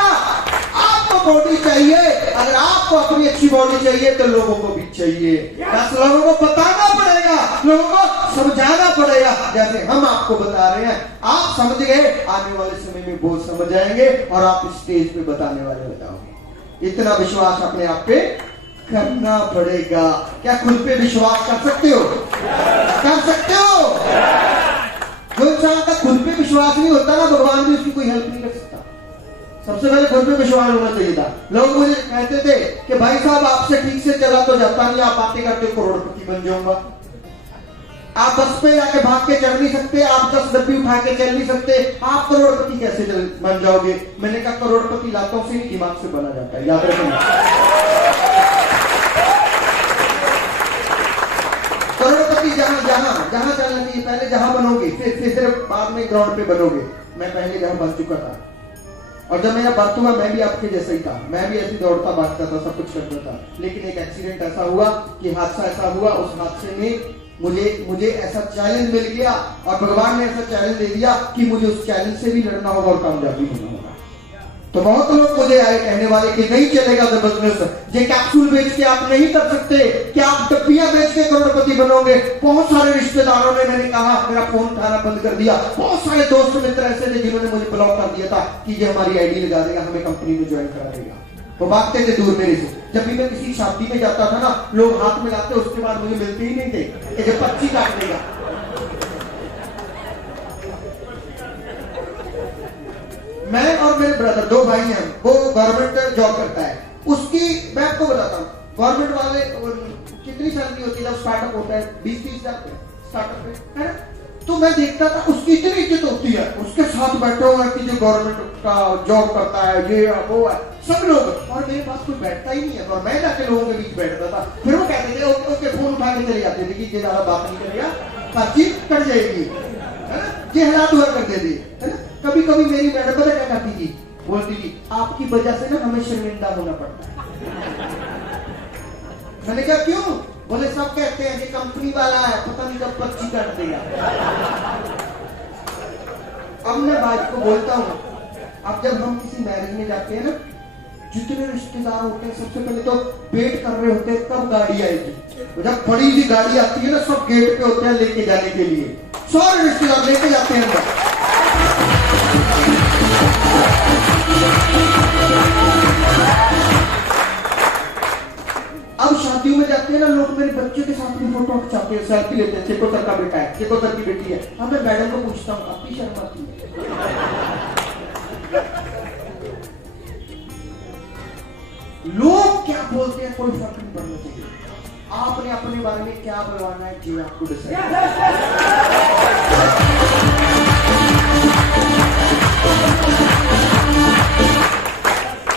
आपको बॉडी चाहिए, अगर आपको अपनी अच्छी बॉडी चाहिए तो लोगों को भी चाहिए, बस लोगों को बताना पड़ेगा, लोगों को समझाना पड़ेगा, जैसे हम आपको बता रहे हैं, आप समझ गए, आने वाले समय में बहुत समझ जाएंगे और आप स्टेज पे बताने वाले बताओगे। इतना विश्वास अपने आप पे करना पड़ेगा। क्या खुद पे विश्वास कर सकते हो, कर सकते हो। जो इंसान का खुद पे विश्वास नहीं होता ना, भगवान भी उसकी कोई हेल्प नहीं कर सकता। सबसे पहले खुद पे विश्वास होना चाहिए था। लोग मुझे कहते थे कि भाई साहब आपसे ठीक से चला तो जाता नहीं, आप बातें करते करोड़पति बन जाऊंगा। आप बस पे जाके भाग के चढ़ नहीं सकते, आप 10 डब्बी उठा के चल नहीं सकते, आप करोड़पति कैसे बन जाओगे। मैंने कहा करोड़पति लातों से ही दिमाग से बना जाता है, याद रखना। करोड़पति जहां जहां जहां चलना चाहिए, पहले जहां बनोगे फिर बाद में ग्राउंड पे बनोगे। मैं पहले जहां बन चुका था, और जब मेरा बर्थ हुआ मैं भी आपके जैसा ही था, मैं भी ऐसे दौड़ता भागता था, सब कुछ करता था। लेकिन एक एक्सीडेंट ऐसा हुआ कि हादसा ऐसा हुआ, उस हादसे में मुझे ऐसा चैलेंज मिल गया, और भगवान ने ऐसा चैलेंज दे दिया कि मुझे उस चैलेंज से भी लड़ना होगा और कामयाबी होना होगा। तो बहुत लोग मुझे आए कहने वाले कि नहीं चलेगा तो बिजनेस, ये कैप्सूल बेच के आप नहीं कर सकते, क्या आप डब्बियां बेच के करोड़पति बनोगे। बहुत सारे रिश्तेदारों ने, मैंने कहा मेरा फोन उठाना बंद कर दिया। बहुत सारे दोस्त मित्र ऐसे थे जिन्होंने मुझे ब्लॉक कर दिया था कि ये हमारी आईडी लगा देगा, हमें कंपनी में ज्वाइन करा देगा। वो भागते थे दूर मेरे से। जब भी मैं किसी शादी में जाता था ना, लोग हाथ मिलाते, उसके बाद मुझे मिलते ही नहीं थे कि जब 25 काट देगा। मैं और मेरे ब्रदर, 2 भाई हैं, वो गवर्नमेंट जॉब करता है। उसकी मैं आपको बताता हूँ, गवर्नमेंट वाले कितनी सैलरी होती है जब स्टार्टअप होता है, 20-30 हजार स्टार्टअप पे, है ना। तो मैं देखता था उसकी इतनी इज्जत होती है, उसके साथ बैठे हुए कि जो गवर्नमेंट का जॉब करता है, ये वो है, सब लोग। और मेरे पास कोई बैठता ही नहीं है, और मैं जाके लोगों के बीच बैठता था। फिर वो कहते थे, ओके फोन उठा के चले जाते थे कि ये ज्यादा बात नहीं करेगा, पर्ची कट जाएगी, है ना। ये हालात हुआ करते थे, है ना। कभी कभी मेरी मैडम पता क्या कहती थी, बोलती थी आपकी वजह से ना हमें शर्मिंदा होना पड़ता है। मैंने कहा क्यों, बोले सब कहते हैं कि कंपनी वाला है, पता नहीं कब पर्ची काट देगा। अब मैं बात को बोलता हूँ, अब जब हम किसी मैरिज में जाते हैं ना, जितने रिश्तेदार होते हैं सबसे पहले तो वेट कर रहे होते हैं कब गाड़ी आएगी। तो जब बड़ी सी गाड़ी आती है ना, सब गेट पे होते हैं लेके जाने के लिए, सारे रिश्तेदार लेके जाते हैं अंदर। अब शादियों में जाते हैं ना लोग, मेरे बच्चे के साथ भी फोटो खिंचाते हैं, सेल्फी लेते हैं, चेको सर का बेटा है, चेको सर की बेटी है। अब मैं मैडम को पूछता हूँ, आपकी शर्म आती है? लोग क्या बोलते हैं कोई फर्क नहीं पड़ना चाहिए। आपने अपने बारे में क्या बनवाना है जी आपको डिसाइड।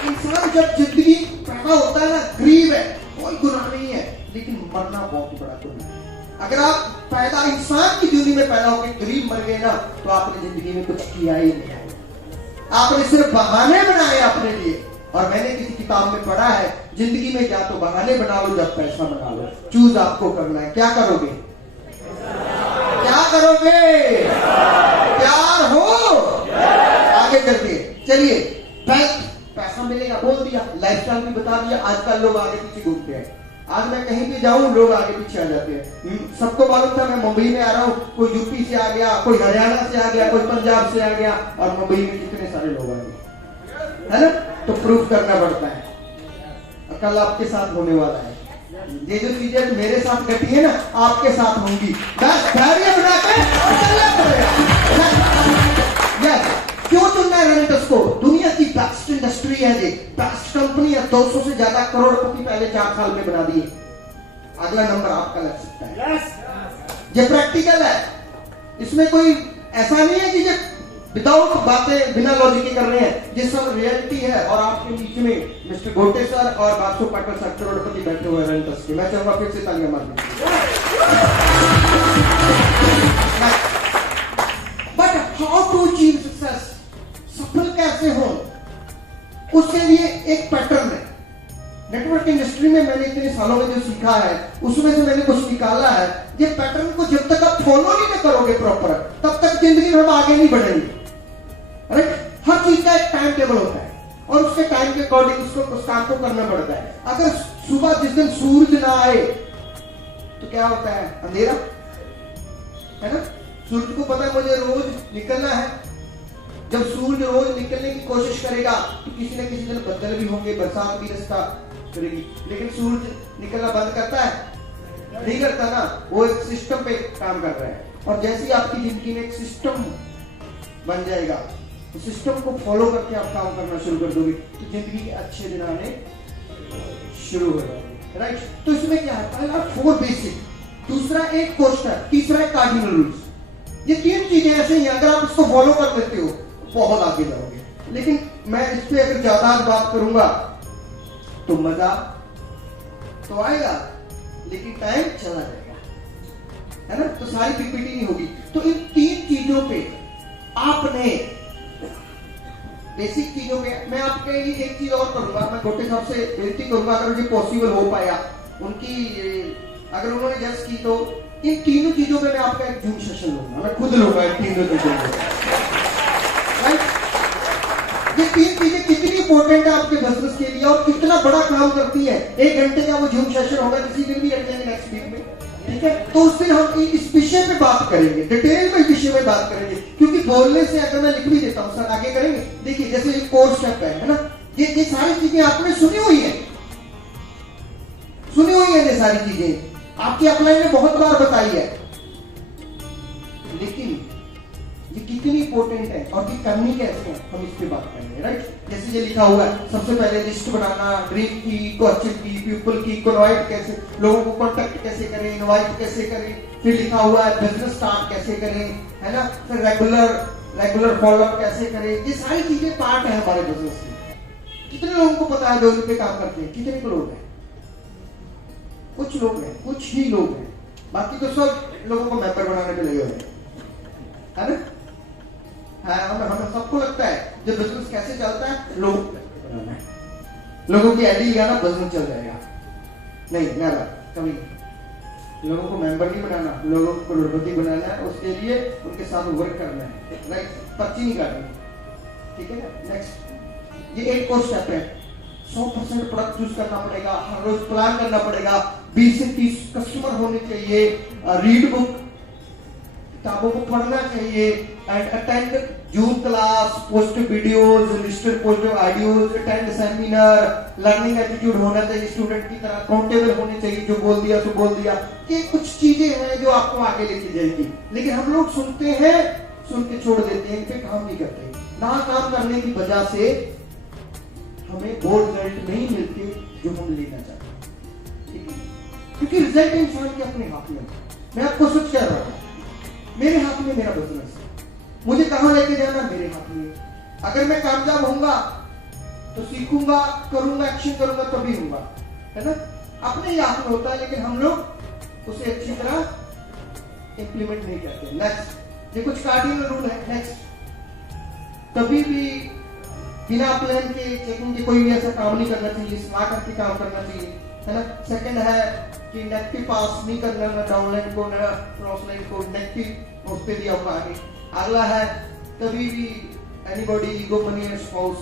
इंसान जब जिंदगी पैदा होता है ना, गरीब है, कोई गुनाह नहीं है, लेकिन मरना बहुत बड़ा गुनाह है। अगर आप पैदा इंसान की दुनिया में पैदा होकर गरीब मर गए ना, तो आपने जिंदगी में कुछ किया ही नहीं। आपने सिर्फ बहाने बनाए अपने लिए। और मैंने किसी किताब में पढ़ा है, जिंदगी में या तो बहाने बना लो, जब पैसा बना लो, चूज आपको करना है। क्या करोगे? क्या करोगे? प्यार हो आगे करके चलिए। पैसा मिलेगा बोल दिया, लाइफस्टाइल भी बता दिया। आजकल लोग आगे पीछे घूमते हैं। आज मैं कहीं भी जाऊं लोग आगे पीछे आ जाते हैं। सबको मालूम था मैं मुंबई में आ रहा हूं, कोई यूपी से आ गया, कोई हरियाणा से आ गया, कोई पंजाब से आ गया, और मुंबई में कितने सारे लोग आ गए, है ना? तो प्रूफ करना पड़ता है। कल आपके साथ होने वाला है। ये जो चीजें मेरे साथ घटी है ना, आपके साथ होंगी। बस धैर्य बना के चलना पड़ेगा। यस, क्यों चुनना है रेनेटस को? दुनिया की बेस्ट इंडस्ट्री है, ये बेस्ट कंपनी है। 200 से ज्यादा करोड़पति पहले 4 साल में बना दिए। अगला नंबर आपका लग सकता है। ये प्रैक्टिकल है, इसमें कोई ऐसा नहीं है कि ये विदाउट बातें बिना लॉजिक के कर रहे हैं। ये सब रियलिटी है। और आपके बीच में मिस्टर गोटे सर और बासु पाटिल सर करोड़पति बैठे हुए रेनेटस के। मैं चाहूंगा फिर से तालियां मारनी। But how to achieve success? सफल कैसे हो, उसके लिए एक पैटर्न है। नेटवर्क इंडस्ट्री में मैंने इतने सालों में जो सीखा है, उसमें से मैंने कुछ निकाला है। ये पैटर्न को जब तक आप फॉलो नहीं ना करोगे प्रॉपर, तब तक जिंदगी में हम आगे नहीं बढ़ेंगे। राइट? हर चीज का एक टाइम टेबल होता है, और उसके टाइम के अकॉर्डिंग उसको उस काम को करना पड़ता है। अगर सुबह जिस दिन सूरज ना आए तो क्या होता है? अंधेरा, है ना? सूरज को पता है मुझे रोज निकलना है। जब सूरज रोज निकलने की कोशिश करेगा तो किसी न किसी दिन बदल भी होंगे, बरसात भी रास्ता करेगी, लेकिन सूरज निकलना बंद करता है? नहीं करता ना। वो एक सिस्टम पे काम कर रहा है। और जैसे ही आपकी जिंदगी में एक सिस्टम बन जाएगा, तो सिस्टम को फॉलो करके आप काम करना शुरू कर दोगे, तो जिंदगी के अच्छे दिन आने शुरू हो जाएंगे। राइट? तो इसमें क्या है? पहला 4 बेसिक, दूसरा एक पोस्टर, तीसरा एक कार्डिनल रूल्स। ये 3 चीजें ऐसे ही, अगर आप इसको फॉलो कर लेते हो बहुत आगे जाओगे। लेकिन मैं इस पे अगर ज्यादा बात करूंगा तो मजा तो आएगा, लेकिन टाइम चला जाएगा, है ना? तो सारी पीपीटी नहीं होगी। तो इन 3 चीजों पे आपने, बेसिक चीजों में मैं आपके लिए एक चीज और करूंगा। मैं गोटे साहब से विनती करूंगा, अगर ये पॉसिबल हो पाया, उनकी अगर उन्होंने जज की, तो इन 3 चीजों पे मैं आपका एक जूम सेशन लूंगा। मैं खुद लूंगा इन 3 चीजों पे। ये 3 चीजें कितनी इंपॉर्टेंट है आपके बिजनेस के लिए और कितना बड़ा काम करती है। 1 घंटे का वो जूम सेशन होगा, किसी दिन भी रख लेंगे नेक्स्ट वीक में, ठीक है? तो उस दिन हम इस विषय पे बात करेंगे, डिटेल में विषय में बात करेंगे। क्योंकि बोलने से अगर मैं लिख भी देता हूँ, सर आगे करेंगे। देखिए जैसे ये कोर्स स्टेप है ना, ये सारी चीजें आपने सुनी हुई है, ये सारी चीजें आपकी अपलाइन ने बहुत बार बताई है, लेकिन ये कितनी इंपॉर्टेंट है और ये करनी कैसे है, हम इस पे बात करेंगे। राइट? जैसे ये लिखा हुआ है, सबसे पहले लिस्ट बनाना, ड्रीम की, क्वेश्चन की, पीपल की, कन्वाइट कैसे, लोगों को कॉन्टेक्ट कैसे करें, इनवाइट कैसे करें। फिर लिखा हुआ है बिजनेस स्टार्ट कैसे करें, है ना? फिर रेगुलर फॉलोअप कैसे करें। ये सारी चीजें पार्ट है हमारे बिजनेस में। कितने लोगों को पता है जो उन पे काम करते हैं? कितने को लोग हैं? कुछ लोग हैं, कुछ ही लोग हैं, बाकी तो सब लोगों को मेंबर बनाने में लगे हुए हैं, है ना? हमें सबको लगता है जब बिजनेस कैसे चलता है, लोगों की आईडी लगाना बिजनेस चल जाएगा। नहीं, कभी लोगों को मेंबर नहीं बनाना, लोगों को करोड़पति बनाना है, उसके लिए उनके साथ वर्क करना है, राइट? पर्ची नहीं काटनी, ठीक है ना? नेक्स्ट, ये 8 कोर्स स्टेप है। 100% प्रोडक्ट चूज करना पड़ेगा, हर रोज प्लान करना पड़ेगा, 20 से 30 कस्टमर होने चाहिए, रीड बुक, किताबों को पढ़ना चाहिए, and attend zoom class, post videos, listed post audios, attend seminar, learning attitude होना चाहिए, स्टूडेंट की तरह अकाउंटेबल होने चाहिए, जो बोल दिया सो बोल दिया। ये कुछ चीजें हैं जो आपको आगे लेके जाएगी, लेकिन हम लोग सुनते हैं, सुन के छोड़ देते हैं, इन पे काम नहीं करते। ना काम करने की वजह से हमें वो रिजल्ट नहीं मिलते जो हम लेना चाहते हैं, ठीक है? क्योंकि रिजल्ट इंसान के अपने हाथ में है। मैं आपको सच कह रहा हूं, मेरे हाथ में मेरा बिजनेस है, मुझे कहां लेके जाना मेरे हाथ में है। अगर मैं कामयाब होऊंगा तो सीखूंगा, करूंगा, एक्शन करूंगा, तभी होऊंगा, है ना? अपने ही हाथ में होता है, लेकिन हम लोग उसे अच्छी तरह इंप्लीमेंट नहीं करते। नेक्स्ट, ये कुछ कार्डिनल रूल है। नेक्स्ट, कभी भी बिना प्लान के, चेकिंग के कोई भी ऐसा काम नहीं करना चाहिए, सलाह करके काम करना चाहिए, है ना? सेकंड है कि नेगेटिव पास नहीं करना, ना डाउनलाइन को ना क्रॉसलाइन को, नेगेटिव उस पे भी आऊंगा आगे। अगला है कभी भी anybody ego, money and spouse,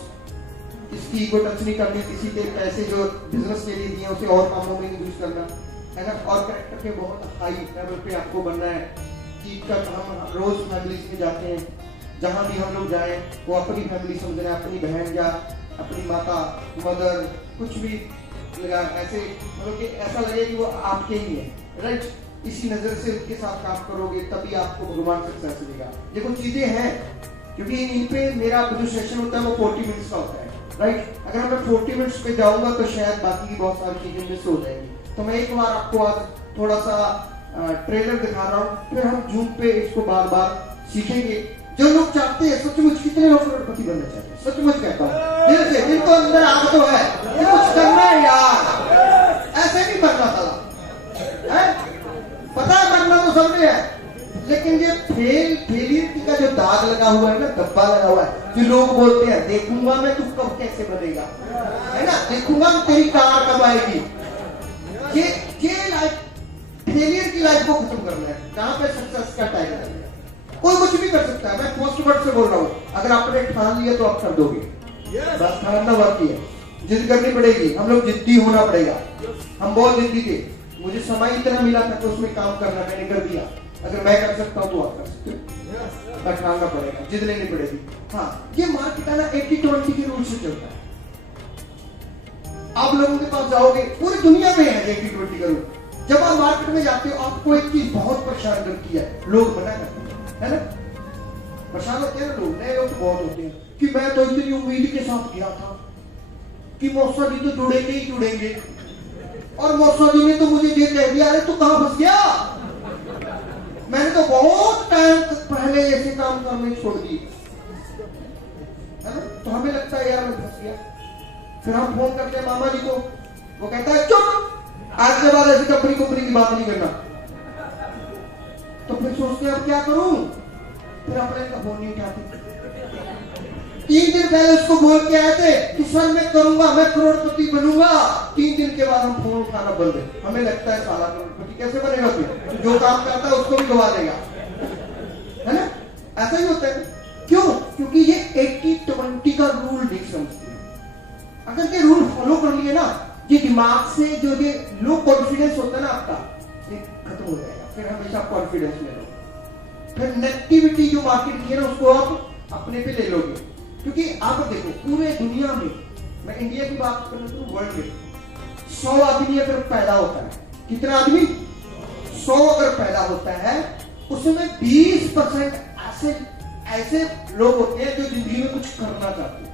इसकी ईगो टच नहीं करनी, किसी के पैसे जो बिजनेस के लिए दिए उसे और कामों में यूज करना, है ना? और कैरेक्टर के बहुत हाई लेवल पे आपको बनना है कि कब हम रोज फैमिलीज में जाते हैं, जहां भी हम लोग जाएं वो अपनी फैमिली समझना, अपनी बहन या अपनी माता, मदर, कुछ भी लगा ऐसे, मतलब कि ऐसा लगे कि वो आपके ही है, राइट? इसी नजर से उनके साथ काम करोगे तभी आपको भगवान सक्सेस देगा। ये कुछ चीजें हैं, क्योंकि इन पे मेरा जो सेशन होता है वो 40 मिनट्स का होता है, राइट? अगर मैं 40 मिनट्स पे जाऊंगा तो शायद बाकी की बहुत सारी चीजें मिस हो जाएंगी। तो मैं एक बार आपको आज थोड़ा सा ट्रेलर दिखा रहा हूँ, फिर हम जूम पे इसको बार बार सीखेंगे। जो लोग चाहते हैं, सचमुच कितने लोग करोड़पति बनना चाहते हैं, सचमुच कहता हूँ दिल से, जिनको अंदर आग तो है ये कुछ करना है यार, ऐसे नहीं बनना था, पता है बनना तो सबने है, लेकिन ये फेलियर का जो दाग लगा हुआ है ना, धब्बा लगा हुआ है, जो लोग बोलते हैं देखूंगा मैं तू कब कैसे बनेगा, है ना? देखूंगा तेरी कार कब आएगी। ये लाइफ, फेलियर की लाइफ को खत्म करना है, जहां पे सक्सेस का टाइम है। कोई कुछ भी कर सकता है, मैं पोस्ट वर्ड से बोल रहा हूँ, अगर आपने ठान लिया तो आप कर दोगे, बस ठानना बाकी है, जिद करनी पड़ेगी, हम लोग जिद्दी होना पड़ेगा। हम बहुत जिद्दी थे, मुझे समय इतना मिला था तो उसमें काम करना मैंने कर दिया। अगर मैं कर सकता हूँ तो आप कर सकते हो, बस ठानना पड़ेगा, जिद लेनी पड़ेगी। हाँ, ये मार्केट है ना 80-20 के रूल से चलता है। आप लोगों के पास जाओगे, पूरी दुनिया में है 80-20 का रूल। जब आप मार्केट में जाते हो आपको एक चीज बहुत परेशान करती है, लोग मना करते हैं, है ना? परेशान होते हैं लोग, नए लोग तो बहुत होते हैं कि मैं तो इतनी उम्मीद के साथ गया था कि मौसा जी तो जुड़ेंगे ही जुड़ेंगे, और मौसा जी ने तो मुझे ये कह दिया, अरे तू कहां फंस गया? मैंने तो बहुत टाइम पहले ऐसे काम करने छोड़ दिए, है ना? तो हमें लगता है यार मैं फंस गया। फिर हम फोन करते हैं मामा जी को, वो कहता है चुप, आज के बाद ऐसी कंपनी की बात नहीं करना। तो फिर सोचते हैं अब क्या करूं, फिर अपने का फोन नहीं उठाते। 3 दिन पहले उसको बोल के आए थे कि सर मैं करूंगा, मैं करोड़पति बनूंगा, 3 दिन के बाद हम फोन उठाना बंद है। हमें लगता है साला करोड़पति कैसे बनेगा, फिर जो काम करता है उसको भी गवा देगा, है ना? ऐसा ही होता है। क्यों? क्योंकि ये 80-20 का रूल नहीं समझते। अगर ये रूल फॉलो कर लिए ना, ये दिमाग से जो ये लो कॉन्फिडेंस होता है ना आपका, ये खत्म हो जाएगा। फिर हमेशा कॉन्फिडेंस ले लो, फिर नेगेटिविटी जो मार्केट की है ना उसको आप अपने पे ले लोगे। क्योंकि आप देखो पूरे दुनिया में, मैं इंडिया की बात कर रहा हूँ, वर्ल्ड में 100 आदमी अगर पैदा होता है, कितना आदमी? 100 अगर पैदा होता है, उसमें 20% ऐसे लोग होते हैं जो जिंदगी में कुछ करना चाहते हैं,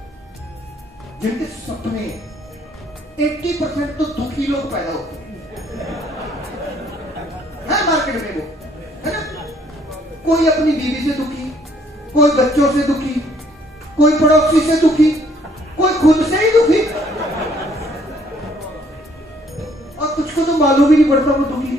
जिनके सपने। 80% तो दुखी लोग पैदा होते हैं मार्केट में, वो है ना? कोई अपनी बीवी से दुखी, कोई बच्चों से दुखी, कोई पड़ोसी से दुखी, कोई खुद से ही दुखी, और कुछ को तो मालूम ही नहीं पड़ता वो दुखी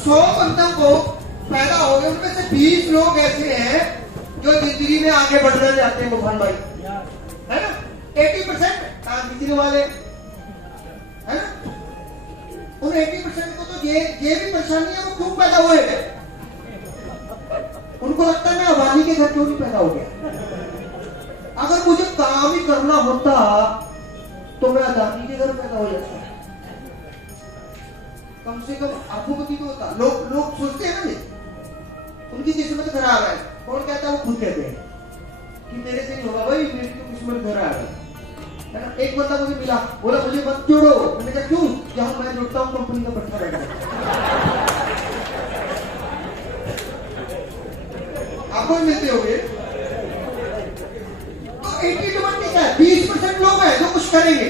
100 बंदों को पैदा हो गए, उनमें से 20 लोग ऐसे हैं जो जिंदगी में आगे बढ़ना चाहते हैं मोहन भाई, है ना। 80% काम खींचने वाले, है ना। उन 80% को तो ये भी परेशानी है, वो क्यों पैदा हुए। उनको लगता है मैं अबादी के घर क्यों नहीं पैदा हो गया। अगर मुझे काम ही करना होता तो मैं अदानी के घर पैदा हो जाता, कम से कम अरबपति तो होता। लोग सोचते हैं ना, उनकी किस्मत खराब है। कौन कहता है? वो खुद कहते हैं कि मेरे से नहीं होगा भाई, मेरी तो किस्मत खराब है ना। एक बंदा मुझे मिला, बोला मुझे मत जोड़ो। मैंने कहा क्यों? जहां मैं जुड़ता हूँ कंपनी का पट्टा बैठ जाता। आपको मिलते होंगे। तो 80-20 क्या है? 20% लोग हैं जो कुछ करेंगे।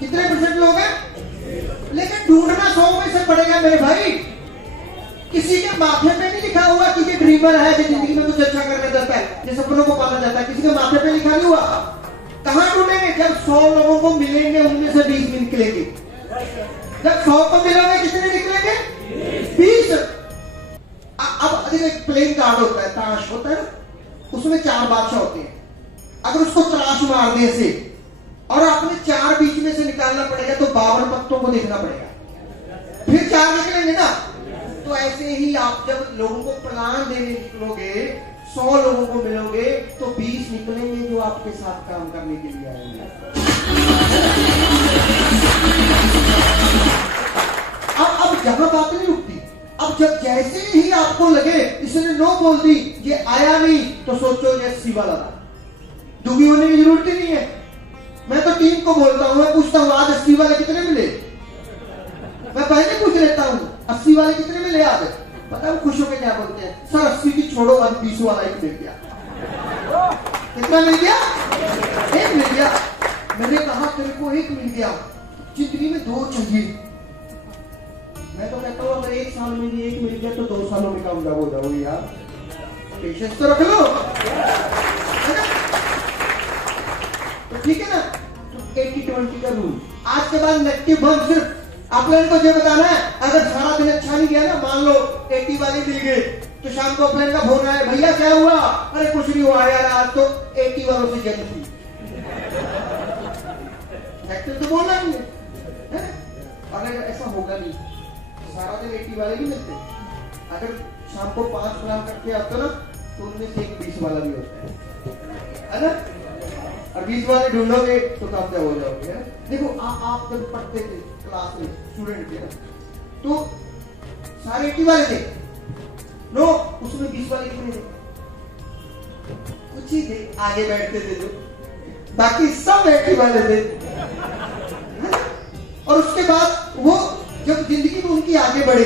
कितने % लोग हैं? लेकिन ढूंढना 100 में से पड़ेगा मेरे भाई। किसी के माथे पे नहीं लिखा हुआ कि ये ड्रीमर है, जो जिंदगी में कुछ अच्छा करना चाहता है, ये सपनों को पाना चाहता है। किसी के माथे पे लिखा नहीं हुआ। कहां ढूंढेंगे? जब 100 लोगों को मिलेंगे, उनमें से 20 निकलेंगे। जब 100 को मिलोगे, कितने निकलेंगे? 20। अब एक प्लेइंग कार्ड होता है, ताश होता है ना, उसमें 4 बादशाह होते हैं। अगर उसको तराश मार दे से और आपने 4 बीच में से निकालना पड़ेगा, तो 52 पत्तों को देखना पड़ेगा, फिर 4 निकलेंगे ना। तो ऐसे ही आप जब लोगों को प्लान देने निकलोगे, 100 लोगों को मिलोगे, तो 20 निकलेंगे जो आपके साथ काम करने के लिए आएंगे। अब जहां बात नहीं रुकती। अब जब जैसे ही आपको लगे इसने नो बोल दी, ये आया नहीं, तो सोचो ये 80 वाला था। दुखी होने की जरूरत ही नहीं है। मैं तो टीम को बोलता हूं, मैं पूछता हूं आज 80 वाले कितने मिले। मैं पहले पूछ लेता हूं 80 वाले कितने मिले आज। पता है खुश होकर क्या बोलते हैं? सर 80 की छोड़ो, अब 20 वाला एक मिल गया। कितना मिल गया? 1 मिल गया। मैंने कहा तेरे को 1 मिल गया, जिंदगी में 2 चाहिए। मैं तो कहता हूँ अगर 1 साल में भी 1 मिल गया तो 2 सालों में कामयाब हो जाओगे यार। पेशेंस तो रख लो, है ना? तो ठीक है ना। तो 80-20 का रूल। आज के बाद नेगेटिव बम सिर्फ आप लोगों को ये बताना है। अगर सारा दिन अच्छा नहीं गया ना, मान लो 80 वाले मिल गए, तो शाम को अपने का फोन आया, भैया क्या हुआ? अरे कुछ नहीं हुआ यार, आज तो 80 वालों से जंग थी। नेगेटिव तो बोलना नहीं है। अगर ऐसा होगा नहीं, सारा दिन 80 वाले भी मिलते। अगर शाम को 5 प्लान करके आते ना, तो उनमें से एक 20 वाला भी होता है ना। और 20 वाले ढूंढोगे तो कामयाब हो जाओगे। देखो आप जब पढ़ते थे क्लास में, स्टूडेंट थे ना, तो सारे 80 वाले थे। नो, उसमें 20 वाले कितने थे? कुछ ही थे, आगे बैठते थे जो, बाकी सब 80 वाले थे। और उसके बाद वो जब जिंदगी में उनकी आगे बड़े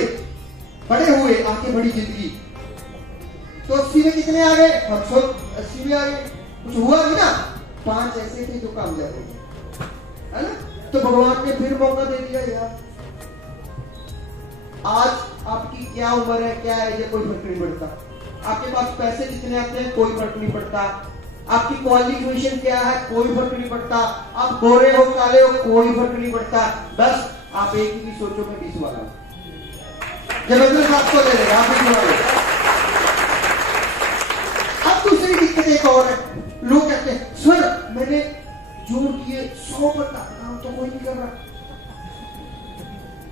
हुए, आगे बढ़ी जिंदगी, तो 80 में कितने आ गए? हम सब 80 में आ गए। कुछ हुआ नहीं ना। 5 ऐसे थे जो कामयाब हो गए, है ना। तो भगवान ने फिर मौका दे दिया यार। आज आपकी क्या उम्र है, क्या है, ये कोई फर्क नहीं पड़ता। आपके पास पैसे कितने आते हैं, कोई फर्क नहीं पड़ता। आपकी क्वालिफिकेशन क्या है, कोई फर्क नहीं पड़ता। आप गोरे हो, काले हो, कोई फर्क नहीं पड़ता। बस आप एक ही सोचो, मैं 20 वाला हूं। जबरदस्त आपको ले लेगा, आप 20 वाले। अब दूसरी दिक्कत एक और है। लोग कहते हैं सर मैंने जोड़ किए 100 पर, काम तो कोई नहीं कर रहा।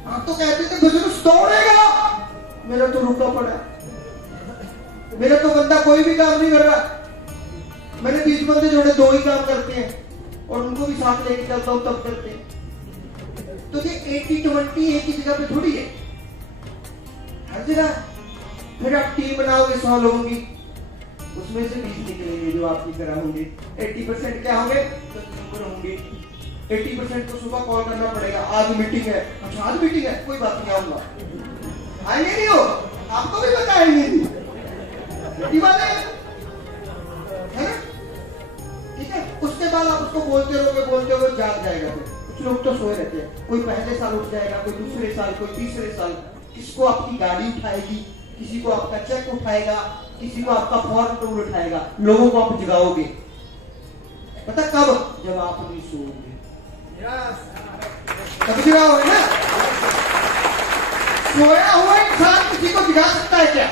आप तो कहते थे बिजनेस दौड़ेगा, मेरा तो रुका पड़ा, मेरा तो बंदा कोई भी काम नहीं कर रहा। मैंने 20 बंदे जोड़े, 2 ही काम करते हैं और उनको भी साथ लेके चलता हूं तब करते हैं। तो ये 80-20 एक ही जगह पे थोड़ी है, हर जगह। फिर आप टीम बनाओगे 100 लोगों की, उसमें से 20 निकलेंगे जो आपकी तरह होंगे। 80% क्या होंगे? तो होंगे। 80% को सुबह कॉल करना पड़ेगा, आज मीटिंग है। अच्छा आज मीटिंग है, कोई बात नहीं, आऊंगा। आएंगे नहीं हो, आपको भी बताएंगे नहीं वाले, है ना। ठीक है। उसके बाद आप उसको बोलते रहोगे, जाग जाएगा। फिर कुछ लोग तो सोए रहते हैं, कोई पहले साल उठ जाएगा, कोई दूसरे साल, कोई तीसरे साल। किसको आपकी गाड़ी उठाएगी, किसी को आपका चेक उठाएगा, किसी को आपका फॉर्म टूर उठाएगा। लोगों को आप जगाओगे, पता कब? जब आप नहीं सोओगे, तब जगाओगे ना। सोया हुआ इंसान किसी को जगा सकता है क्या?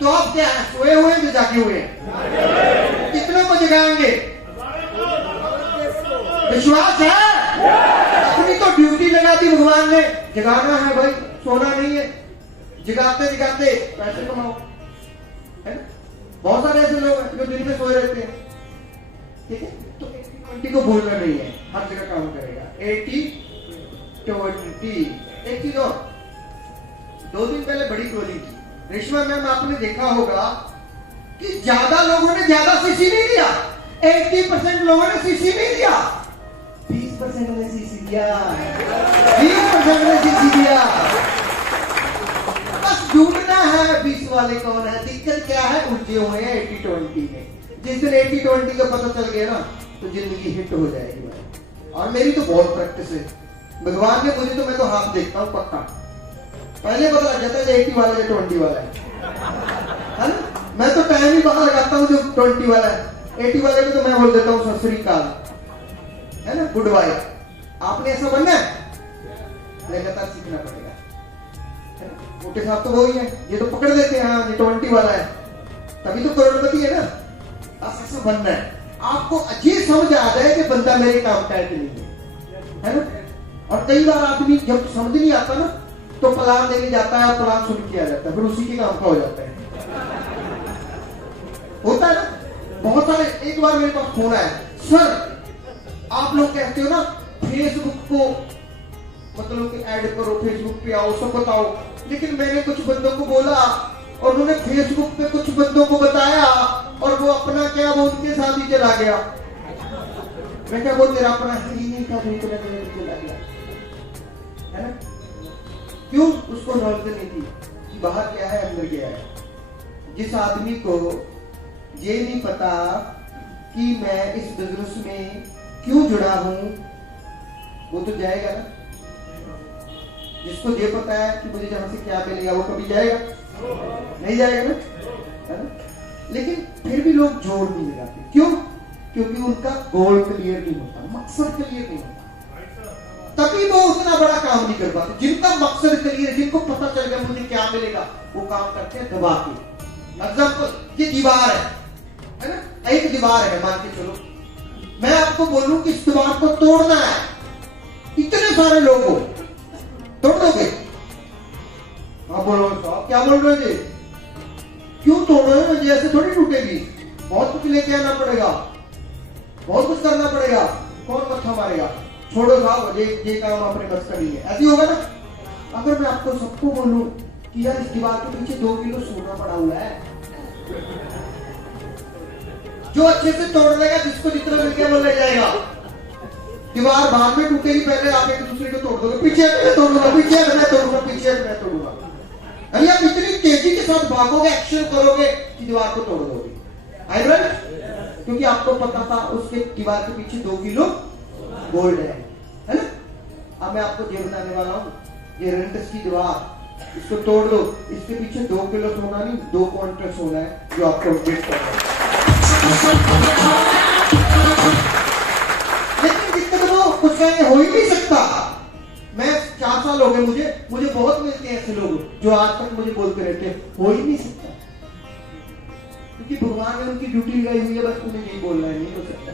तो आप क्या है, सोए हुए हैं जो जागे हुए हैं? कितनों को जगाएंगे? विश्वास है? अपनी तो ड्यूटी लगा दी भगवान ने, जगाना है भाई, सोना नहीं है। जगाते जगाते पैसे कमाओ, है ना? बहुत सारे ऐसे लोग हैं जो दिन में सोए रहते हैं, ठीक है? तो 80-20 को भूलना नहीं है, हर जगह काम करेगा। 80-20। एक चीज और, 2 दिन पहले बड़ी ट्रोलिंग की, रेशमा मैम आपने देखा होगा कि ज्यादा लोगों ने ज्यादा सीसी नहीं दिया। 80% लोगों ने सीसी नहीं दिया, 20% ने सीसी दिया, 20% ने सीसी दिया। बस ढूंढना है 20 वाले कौन है। दिक्कत क्या है, उलझे हुए हैं 80-20 में। जिस दिन 80-20 का पता चल गया ना तो जिंदगी हिट हो जाएगी भाई। और मेरी तो बहुत प्रैक्टिस है, भगवान ने मुझे तो, मैं तो हाथ देखता हूँ पक्का, पहले पता लग जाता है 80 वाला या 20 वाला है ना? मैं तो टाइम ही पता लगाता हूँ जो 20 वाला है। 80 वाले में तो मैं बोल देता हूँ सत श्री अकाल, है ना, गुड बाय। आपने ऐसा बनना है, लगातार सीखना पड़ेगा, है ना? मोटे साहब तो वही है, ये तो पकड़ देते हैं, हाँ ये 20 वाला है, तभी तो करोड़पति है ना। बस ऐसा बनना है, आपको ये समझ आ जाए कि बंदा मेरे काम का है कि नहीं है ना। और कई बार आदमी जब समझ नहीं आता ना तो प्लान लेके जाता है, और प्लान सुन के आ जाता है, फिर उसी के काम का हो जाता है। होता है ना बहुत सारे। एक बार मेरे पास फोन आया, सर आप लोग कहते हो ना फेसबुक को मतलब कि ऐड करो, फेसबुक पे आओ, सब बताओ, लेकिन मैंने कुछ बंदों को बोला और उन्होंने फेसबुक पे कुछ बंदों को बताया और वो अपना क्या, वो उनके साथ ही चला गया। मैं क्या, वो तेरा अपना ही नहीं था, वो चला गया, है ना? क्यों? उसको नॉलेज नहीं थी कि बाहर क्या है अंदर क्या है। जिस आदमी को ये नहीं पता कि मैं इस बिजनेस में क्यों जुड़ा हूं, वो तो जाएगा ना। जिसको ये पता है कि मुझे जहां से क्या मिलेगा, वो कभी जाएगा नहीं, जाएगा ना, है ना? लेकिन फिर भी लोग जोर नहीं लगाते, क्यों? क्योंकि उनका गोल क्लियर नहीं होता, मकसद क्लियर नहीं होता, तभी वो उतना बड़ा काम नहीं कर पाते। जिनका मकसद क्लियर है, जिनको पता चल गया मुझे क्या मिलेगा, वो काम करते हैं दबा के। एग्जाम्पल, ये दीवार है ना, एक दीवार है मान के चलो, मैं आपको बोलूं कि इस दीवार को तोड़ना है, इतने सारे लोग हो, तोड़ दोगे? हाँ बोलो साहब, क्या बोल रहे थे? क्यों तोड़ रहे हो? मुझे ऐसे थोड़ी टूटेगी, बहुत कुछ लेके आना पड़ेगा, बहुत कुछ करना पड़ेगा, कौन मत्था मारेगा? छोड़ो साहब, ये काम आपने बस कर लिया, ऐसी होगा ना। अगर मैं आपको सबको बोलूं कि यार इस दीवार के पीछे 2 किलो सोना पड़ा हुआ है, जो अच्छे से तोड़ देगा, जिसको जितना मिल गया वो ले जाएगा। दीवार बाद में टूटेगी, पहले आप एक दूसरे को तोड़ दोगे, पीछे मैं तोड़ूंगा, पीछे मैं तोड़ूंगा, पीछे मैं तोड़ूंगा। अरे आप इतनी तेजी के साथ भागोगे, एक्शन करोगे कि दीवार को तोड़ दोगे। आई राइट? क्योंकि आपको पता था उसके दीवार के पीछे 2 किलो गोल्ड है ना? अब मैं आपको ये बताने वाला हूँ, ये रेंटस की दीवार, इसको तोड़ दो, इसके पीछे 2 किलो सोना नहीं, 2 क्वांटल सोना है जो आपको वेट कर रहा है। लेकिन दिक्कत वो कुछ कहेंगे हो ही नहीं सकता। मैं 4 साल हो गए, मुझे बहुत मिलते हैं ऐसे लोग जो आज तक मुझे बोलते रहते हैं हो ही नहीं सकता, क्योंकि भगवान ने उनकी ड्यूटी लगाई हुई है, बस उन्हें यही बोलना है, नहीं हो सकता।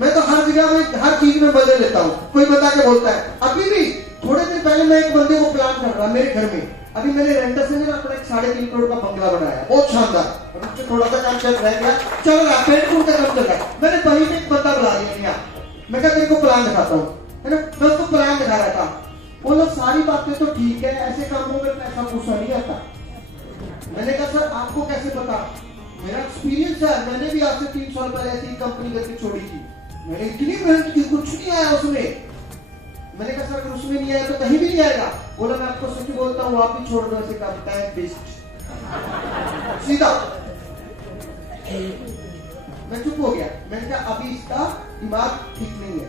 मैं तो हर जगह में हर चीज में बदल लेता हूँ, कोई बता के बोलता है। अभी भी थोड़े दिन पहले मैं एक बंदे को प्लान कर रहा मेरे घर में, अभी मैंने रेंटर से ना अपना 3.5 करोड़ का बंगला बनाया, बहुत शानदार, उससे थोड़ा सा काम चल रहा है, चल रहा है, पेंट का काम चल रहा है। मैंने वहीं पे एक बंदा बुला लिया, मैं कहा तेरे को प्लान दिखाता हूँ, है ना? मैं उसको प्लान दिखा रहा था, बोला सारी बातें तो ठीक है, ऐसे कामों में पैसा पूछा नहीं आता। मैंने कहा सर आपको कैसे पता? मेरा एक्सपीरियंस है, मैंने भी आज से 3 साल पहले ऐसी कंपनी करके छोड़ी थी, मैंने इतनी मेहनत की, कुछ नहीं आया उसमें। मैंने कहा सर अगर उसमें नहीं आया तो कहीं भी नहीं आएगा। बोला मैं आपको सच बोलता हूँ, आप भी छोड़ दो ऐसे काम, टाइम वेस्ट, सीधा। मैं चुप हो गया, मैंने कहा अभी इसका दिमाग ठीक नहीं है।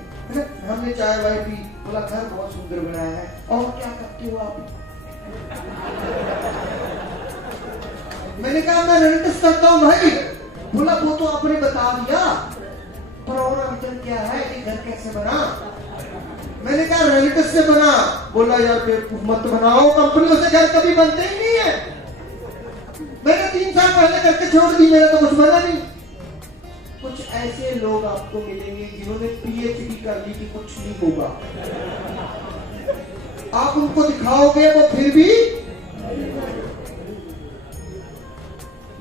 हमने चाय वाय पी, बोला घर बहुत सुंदर बनाया है, और क्या करते हो आप? मैंने कहा मैं रेंटस करता हूँ भाई। बोला वो तो आपने बता दिया, पर और विजन क्या है कि घर कैसे बना? मैंने कहा रिलेटिव से बना, बोला यार बेवकूफ मत बनाओ, कंपनियों से घर कभी बनते ही नहीं है। मैंने 3 साल पहले करके छोड़ दी, मेरा तो कुछ बना नहीं। कुछ ऐसे लोग आपको मिलेंगे जिन्होंने पीएचडी कर ली कि कुछ नहीं होगा, आप उनको दिखाओगे वो फिर भी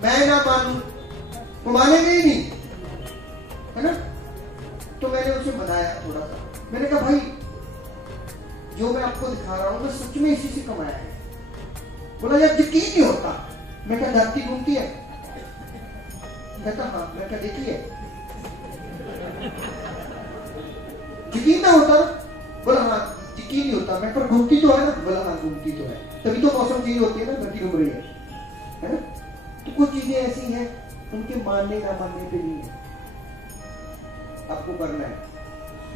मैं ना मानू, वो मानेंगे ही नहीं, है ना। तो मैंने उसे बनाया थोड़ा सा, मैंने कहा भाई जो मैं आपको दिखा रहा हूं मैं सच में इसी से कमाया है। बोला यार यकीन नहीं होता। मैं क्या धरती घूमती है? कहता हाँ। मैं क्या देखी है? यकीन ना होता? बोला हाँ यकीन नहीं होता। मैं पर घूमती तो है ना? बोला हाँ घूमती तो है, तभी तो मौसम चेंज होती है ना, धरती घूम रही है ना। तो कुछ चीजें ऐसी हैं उनके मानने ना मानने पे नहीं है, आपको करना है।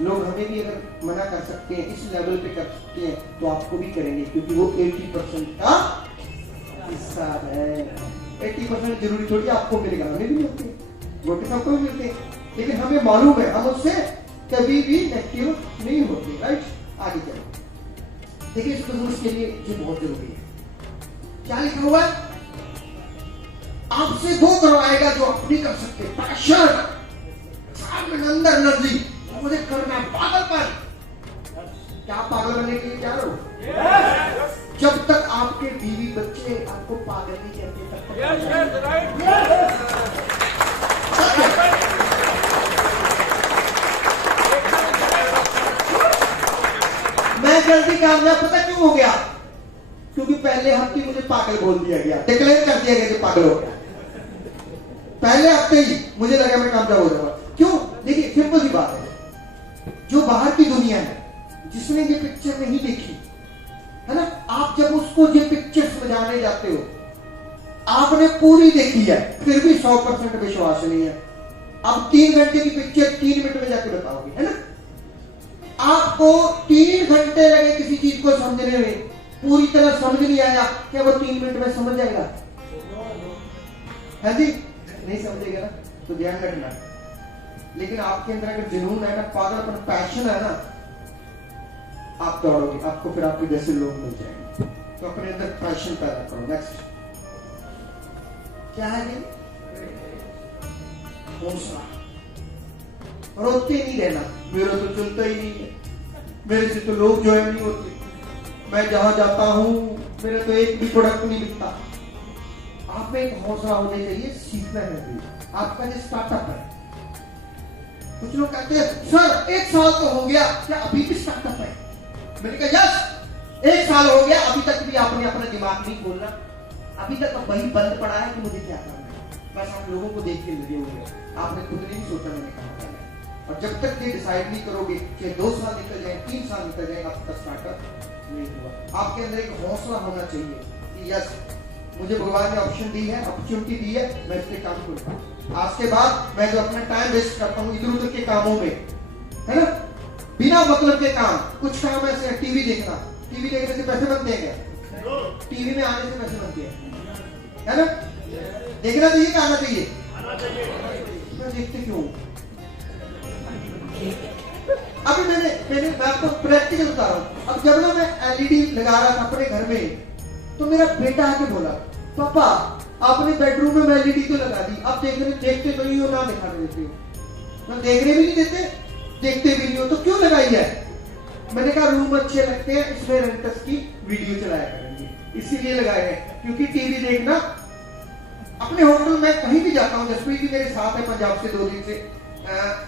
लोग हमें भी अगर मना कर सकते हैं, इस लेवल पे कर सकते हैं, तो आपको भी करेंगे, क्योंकि वो 80% का हिस्सा है। 80% जरूरी थोड़ी आपको मिलेगा, हमें भी मिलते हैं, रोटी सबको भी मिलते हैं, लेकिन हमें मालूम है हम उससे कभी भी नेगेटिव नहीं होते। राइट, आगे चलो। देखिए इस बिजनेस के लिए ये बहुत जरूरी है। क्या लिखा हुआ है? आपसे वो करवाएगा जो आप नहीं कर सकते। पैशन, अंदर एनर्जी, मुझे करना है, पागलपन। क्या पागल बनने के लिए तैयार हो? जब तक आपके बीवी बच्चे आपको पागल नहीं कहते तब तक मैं जल्दी कामयाब पता क्यों हो गया? क्योंकि पहले हफ्ते मुझे पागल बोल दिया गया, डिक्लेयर कर दिया गया कि पागल हो गया। पहले हफ्ते ही मुझे लगा मैं कामयाब हो जाऊंगा। क्यों? देखिए सिंपल सी बात है, जो बाहर की दुनिया है जिसने ये पिक्चर नहीं देखी है ना, आप जब उसको ये पिक्चर समझाने जाते हो, आपने पूरी देखी है फिर भी 100% विश्वास नहीं है। अब 3 घंटे की पिक्चर 3 मिनट में जाके बताओगे, है ना। आपको 3 घंटे लगे किसी चीज को समझने में, पूरी तरह समझ नहीं आया, क्या वो 3 मिनट में समझ जाएगा? है जी, नहीं समझेगा ना, तो ध्यान रखना। लेकिन आपके अंदर अगर जुनून है ना, पागलपन, पैशन है ना, आप दौड़ोगे, आपको फिर आपके जैसे लोग मिल जाएंगे। तो अपने अंदर पैशन पैदा करो। नेक्स्ट क्या है ये? हौसला। रोते नहीं रहना, मेरा तो चलता ही नहीं है, मेरे से तो लोग ज्वाइन नहीं होते, मैं जहां जाता हूं मेरा तो एक भी प्रोडक्ट नहीं बिकता। आप में एक हौसला होने चाहिए, सीखना है। आपका जो स्टार्टअप है, कुछ लोग कहते हैं सर 1 साल तो हो गया, क्या अभी भी स्टार्टअप है? मैंने कहा यस 1 साल हो गया, अभी तक भी आपने अपना दिमाग नहीं खोलना, अभी तक वही बंद पड़ा है कि मुझे क्या करना है। बस आप लोगों को देख के लगे हुए हैं, आपने खुद नहीं सोचा मैंने कहा करना है। और जब तक ये डिसाइड नहीं करोगे, चाहे 2 साल निकल जाए, 3 साल निकल जाए, आपका स्टार्टअप नहीं हुआ। आपके अंदर एक हौसला होना चाहिए कि यस मुझे भगवान ने ऑप्शन दी है, अपॉर्चुनिटी दी है, मैं इस पे काम करूंगा। आज के बाद मैं जो अपना टाइम वेस्ट करता हूँ इधर उधर के कामों में, है ना, बिना मतलब के काम, कुछ काम ऐसे है, टीवी देखना, टीवी देखने से पैसे बनते हैं क्या? टीवी में आने से पैसे बनते हैं, है ना। देखना चाहिए कि आना चाहिए? मैं देखते क्यों? अभी मैंने आपको प्रैक्टिकल बता रहा हूँ। अब जब ना मैं एलईडी लगा रहा था अपने घर में, तो मेरा बेटा आके बोला पापा आपने बेडरूम में एलईडी क्यों लगा दी? आप देखते तो नहीं हो, ना दिखा देते हो, ना देखने भी नहीं देते, देखते भी नहीं हो, तो क्यों लगाई है? मैंने कहा रूम अच्छे लगते हैं, इसमें रेंटर्स की वीडियो चलाया करेंगे, इसीलिए लगाए हैं। क्योंकि टीवी देखना, अपने होटल में कहीं भी जाता हूँ, जसप्रीत जी मेरे साथ है पंजाब से 2 दिन से,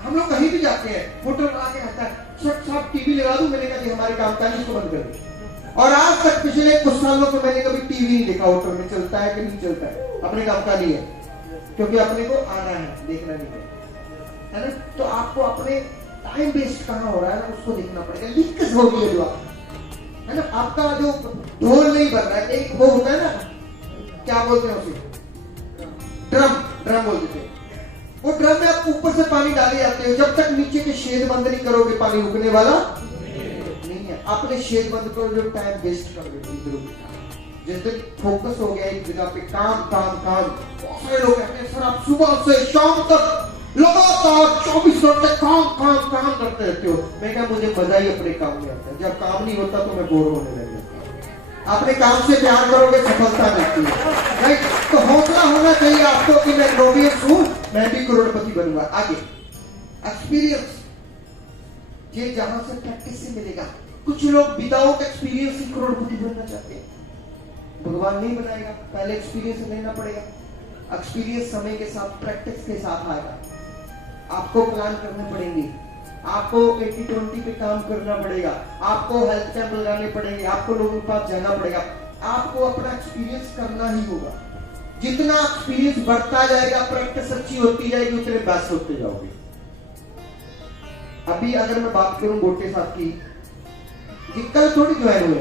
हम लोग कहीं भी जाते हैं, होटल आके आता है साहब टीवी लगा दूं, मैंने कहा जी हमारे काम का इसको बंद कर दो। और आज तक पिछले कुछ सालों से मैंने कभी टीवी नहीं देखा होटल में, चलता है कि नहीं चलता है, अपने काम का नहीं है, क्योंकि अपने को आना है, देखना नहीं है ना। तो आपको अपने टाइम वेस्ट कहाँ हो रहा है ना, उसको देखना पड़ेगा। लीकेज हो रही है जो आप, है ना, आपका जो ढोल नहीं बन रहा है, एक वो होता है ना, क्या बोलते हैं उसे, ड्रम बोलते थे, वो ड्रम में आप ऊपर से पानी डाले जाते हो, जब तक नीचे के छेद बंद नहीं करोगे पानी रुकने वाला नहीं है। आपने छेद बंद करो, जो टाइम वेस्ट कर रहे हो, जिस दिन फोकस हो गया एक जगह पे, काम, बहुत सारे लोग कहते हैं सर आप सुबह से शाम तक लगातार 24 घंटे काम काम काम करते रहते हो। मैं क्या, मुझे मजा ही अपने काम में आता है। जब काम नहीं होता तो मैं बोर होने लग जाता हूं। अपने काम से प्यार करोगे, सफलता मिलती है, राइट? तो हौसला होना चाहिए आपको कि मैं ग्लोबियस हूं, मैं भी करोड़पति बनूंगा। आगे एक्सपीरियंस, ये जहां से प्रैक्टिस से मिलेगा। कुछ लोग विदाउट एक्सपीरियंस ही करोड़पति बनना चाहते हैं। भगवान नहीं बनाएगा, पहले एक्सपीरियंस लेना पड़ेगा। एक्सपीरियंस समय के साथ, प्रैक्टिस के साथ आएगा। आपको प्लान करने पड़ेंगे, आपको 80-20 पे काम करना पड़ेगा, आपको हेल्थ कैंप लगाने पड़ेंगे, आपको लोगों के पास जाना पड़ेगा, आपको अपना एक्सपीरियंस करना ही होगा। जितना एक्सपीरियंस बढ़ता जाएगा, प्रैक्टिस अच्छी होती जाएगी, उतने बेस्ट होते जाओगे। अभी अगर मैं बात करूं गोटे साहब की, जी कल थोड़ी ज्वाइन हुए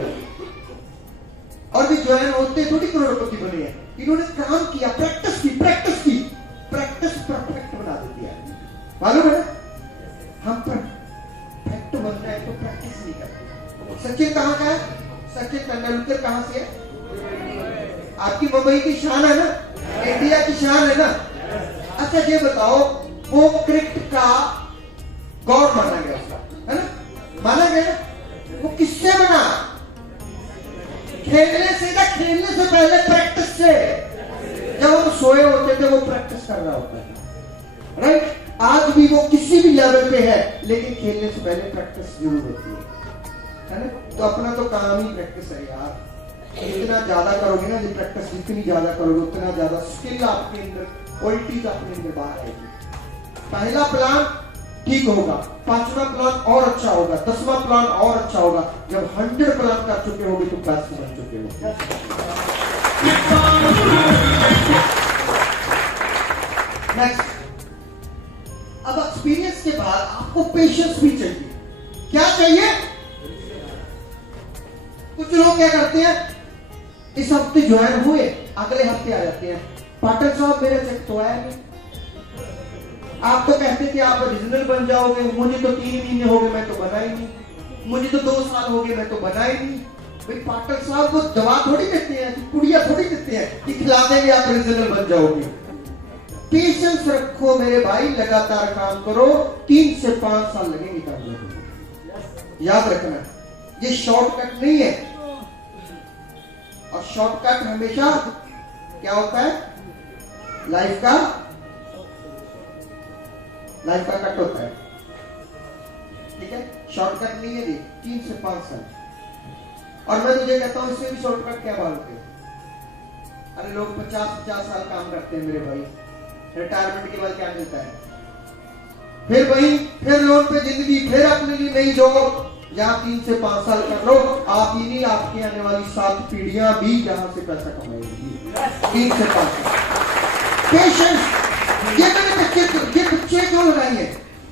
और भी ज्वाइन होते थोड़ी करोड़पति बने हैं। इन्होंने काम किया, प्रैक्टिस की, प्रैक्टिस परफेक्ट बना देती है। मालूम है हम परफेक्ट बनना है तो प्रैक्टिस नहीं करते। सचिन कहाँ का है? सचिन तेंदुलकर कहाँ से है? आपकी मुंबई की शान है ना, इंडिया की शान है ना। अच्छा ये बताओ, वो क्रिकेट का गॉड माना गया उसका, है ना? माना गया। वो किससे बना? खेलने से ना, खेलने से पहले प्रैक्टिस से। जब हम सोए होते थे वो प्रैक्टिस कर रहा होता था, राइट? आज भी वो किसी भी लेवल पे है, लेकिन खेलने से पहले प्रैक्टिस जरूर होती है ना? तो अपना तो काम ही प्रैक्टिस है यार। जितना ज्यादा करोगे ना, ये प्रैक्टिस जितनी ज्यादा करोगे, उतना ज्यादा स्किल आपके अंदर, क्वालिटीज आपके अंदर बाहर आएगी। पहला प्लान ठीक होगा, 5वां प्लान और अच्छा होगा, 10वां प्लान और अच्छा होगा। जब 100 प्लान कर चुके होगे तो बेस्ट बन चुके होगे। नेक्स्ट, अब एक्सपीरियंस के बाद आपको पेशेंस भी चाहिए। क्या चाहिए? कुछ लोग क्या करते हैं, इस हफ्ते ज्वाइन हुए, अगले हफ्ते आ जाते हैं, पाटिल साहब मेरा चेक तो आया नहीं। आप तो कहते थे आप रीजनल बन जाओगे, मुझे तो 3 महीने हो गए, मैं तो बना ही नहीं। मुझे तो 2 साल हो गए, मैं तो बना ही नहीं। भाई पाटिल साहब वो दवा थोड़ी देते हैं, पुड़िया थोड़ी देते हैं कि खिला देंगे आप रीजनल बन जाओगे। पेशेंस रखो मेरे भाई, लगातार काम करो, 3 से 5 साल लगेंगे काम करने। याद रखना, ये शॉर्टकट नहीं है। और शॉर्टकट हमेशा क्या होता है? लाइफ का कट होता है, ठीक है? शॉर्टकट नहीं है जी, 3 से 5 साल। और मैं तुझे कहता हूं, इससे भी शॉर्टकट क्या बोलते हैं? अरे लोग 50-50 साल काम करते हैं मेरे भाई, रिटायरमेंट के बाद क्या मिलता है? फिर लोन पे जिंदगी, फिर अपने लिए नई जॉब। यहाँ 3 से 5 साल कर लो, आप ही नहीं, आपकी आने वाली 7 पीढ़ियां भी जहां से पैसा कमाएंगी। 3 से 5 साल पेशेंस। ये बच्चे क्यों लगाई है?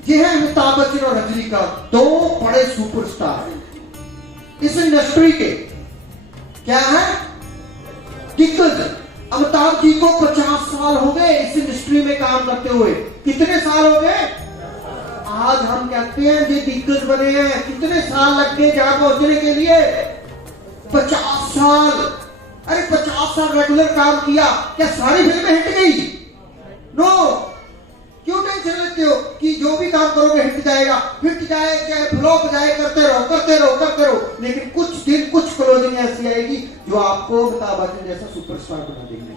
ये है अमिताभ बच्चन और रजनीकांत, 2 बड़े सुपरस्टार इस इंडस्ट्री के। क्या है? दिग्गज। अमिताभ जी को 50 साल हो गए इस इंडस्ट्री में काम करते हुए। कितने साल हो गए? आज हम कहते हैं ये दिग्गज बने हैं। कितने साल लग गए जहां पहुंचने के लिए? 50 साल। अरे 50 साल रेगुलर काम किया, क्या सारी फिल्में हिट गई? नो। क्यों टेंशन लेते हो कि जो भी काम करोगे हिट जाएगा? हिट जाए चाहे फ्लॉप जाए, करते रहो। लेकिन कुछ दिन, कुछ क्लोजिंग ऐसी आएगी जो आपको अमिताभ बच्चन जैसा सुपरस्टार बना देंगे।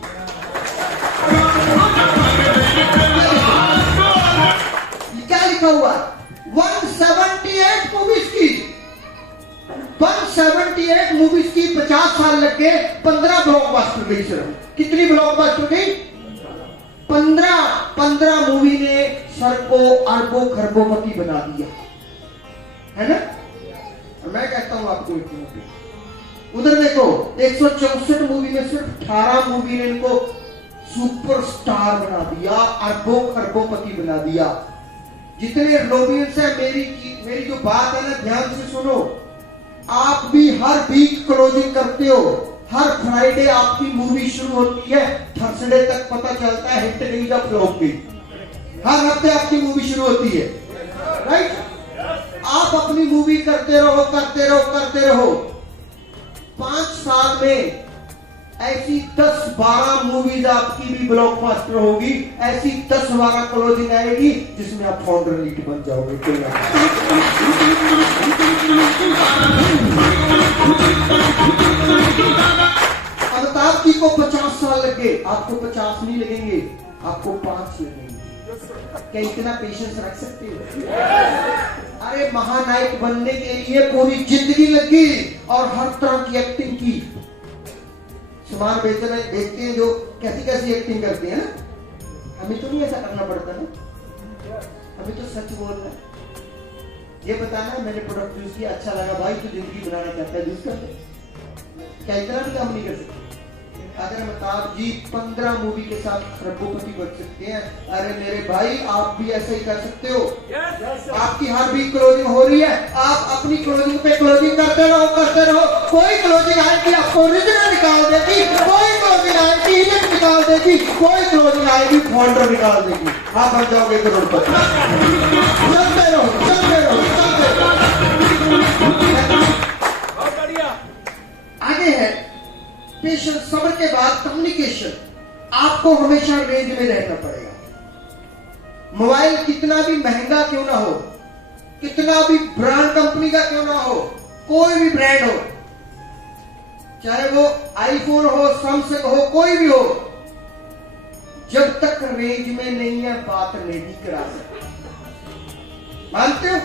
क्या लिखा हुआ? 178 मूवीज की, 178 मूवीज की 50 साल लग गए, 15 ब्लॉकबस्टर गई सिर्फ। कितनी ब्लॉकबस्टर गई? 15 मूवी ने सर को अरबों खरबोपति बना दिया, है ना? और मैं कहता हूं आपको एक मूवी, उधर देखो 164 मूवी में सिर्फ 18 मूवी ने इनको सुपरस्टार बना दिया, अरबों खरबोपति बना दिया। जितने रोबियंस है, मेरी जो बात है ना, ध्यान से सुनो। आप भी हर वीक क्लोजिंग करते हो, हर फ्राइडे आपकी मूवी शुरू होती है, थर्सडे तक पता चलता है हिट गई या फ्लॉप गई। हर हफ्ते आपकी मूवी शुरू होती है, राइट? आप अपनी मूवी करते रहो। 5 साल में ऐसी 10-12 मूवीज आपकी भी ब्लॉकबस्टर होगी, ऐसी 10-12 क्लोजिंग आएगी जिसमें आप फाउंडर लीड बन जाओगे। कोई ना, अमिताभ जी को 50 साल लगे, आपको 50 नहीं लगेंगे, आपको 5 लगेंगे। क्या इतना पेशेंस रख सकते हो? अरे महानायक बनने के लिए पूरी जिंदगी लगी और हर तरह की एक्टिंग की। सामान बेचने देखते हैं जो कैसी कैसी एक्टिंग करते हैं ना, हमें तो नहीं ऐसा करना पड़ता ना, हमें तो सच बोलना है, ये बताना मैंने प्रोडक्ट यूज किया, अच्छा लगा भाई, तू जिंदगी बनाना चाहता है, यूज कर दे। क्या इतना भी काम नहीं कर सकते? अगर अमिताभ जी 15 मूवी के साथ खरबोपति बन सकते हैं, अरे मेरे भाई आप भी ऐसे ही कर सकते हो। आपकी हर भी क्लोजिंग हो रही है, आप अपनी क्लोजिंग पे क्लोजिंग करते रहो। कोई क्लोजिंग आएगी आपको ओरिजिनल निकाल देगी, कोई क्लोजिंग आएगी इमेज निकाल देगी, कोई क्लोजिंग आएगी फाउंडर निकाल देगी, आप बन जाओगे करोड़पति। चलते रहो। आगे है पेशेंस, सब्र के बाद कम्युनिकेशन। आपको हमेशा रेंज में रहना पड़ेगा। मोबाइल कितना भी महंगा क्यों ना हो, कितना भी ब्रांड कंपनी का क्यों ना हो, कोई भी ब्रांड हो, चाहे वो आईफोन हो, सैमसंग हो, कोई भी हो, जब तक रेंज में नहीं है बात नहीं करा सकते। मानते हो?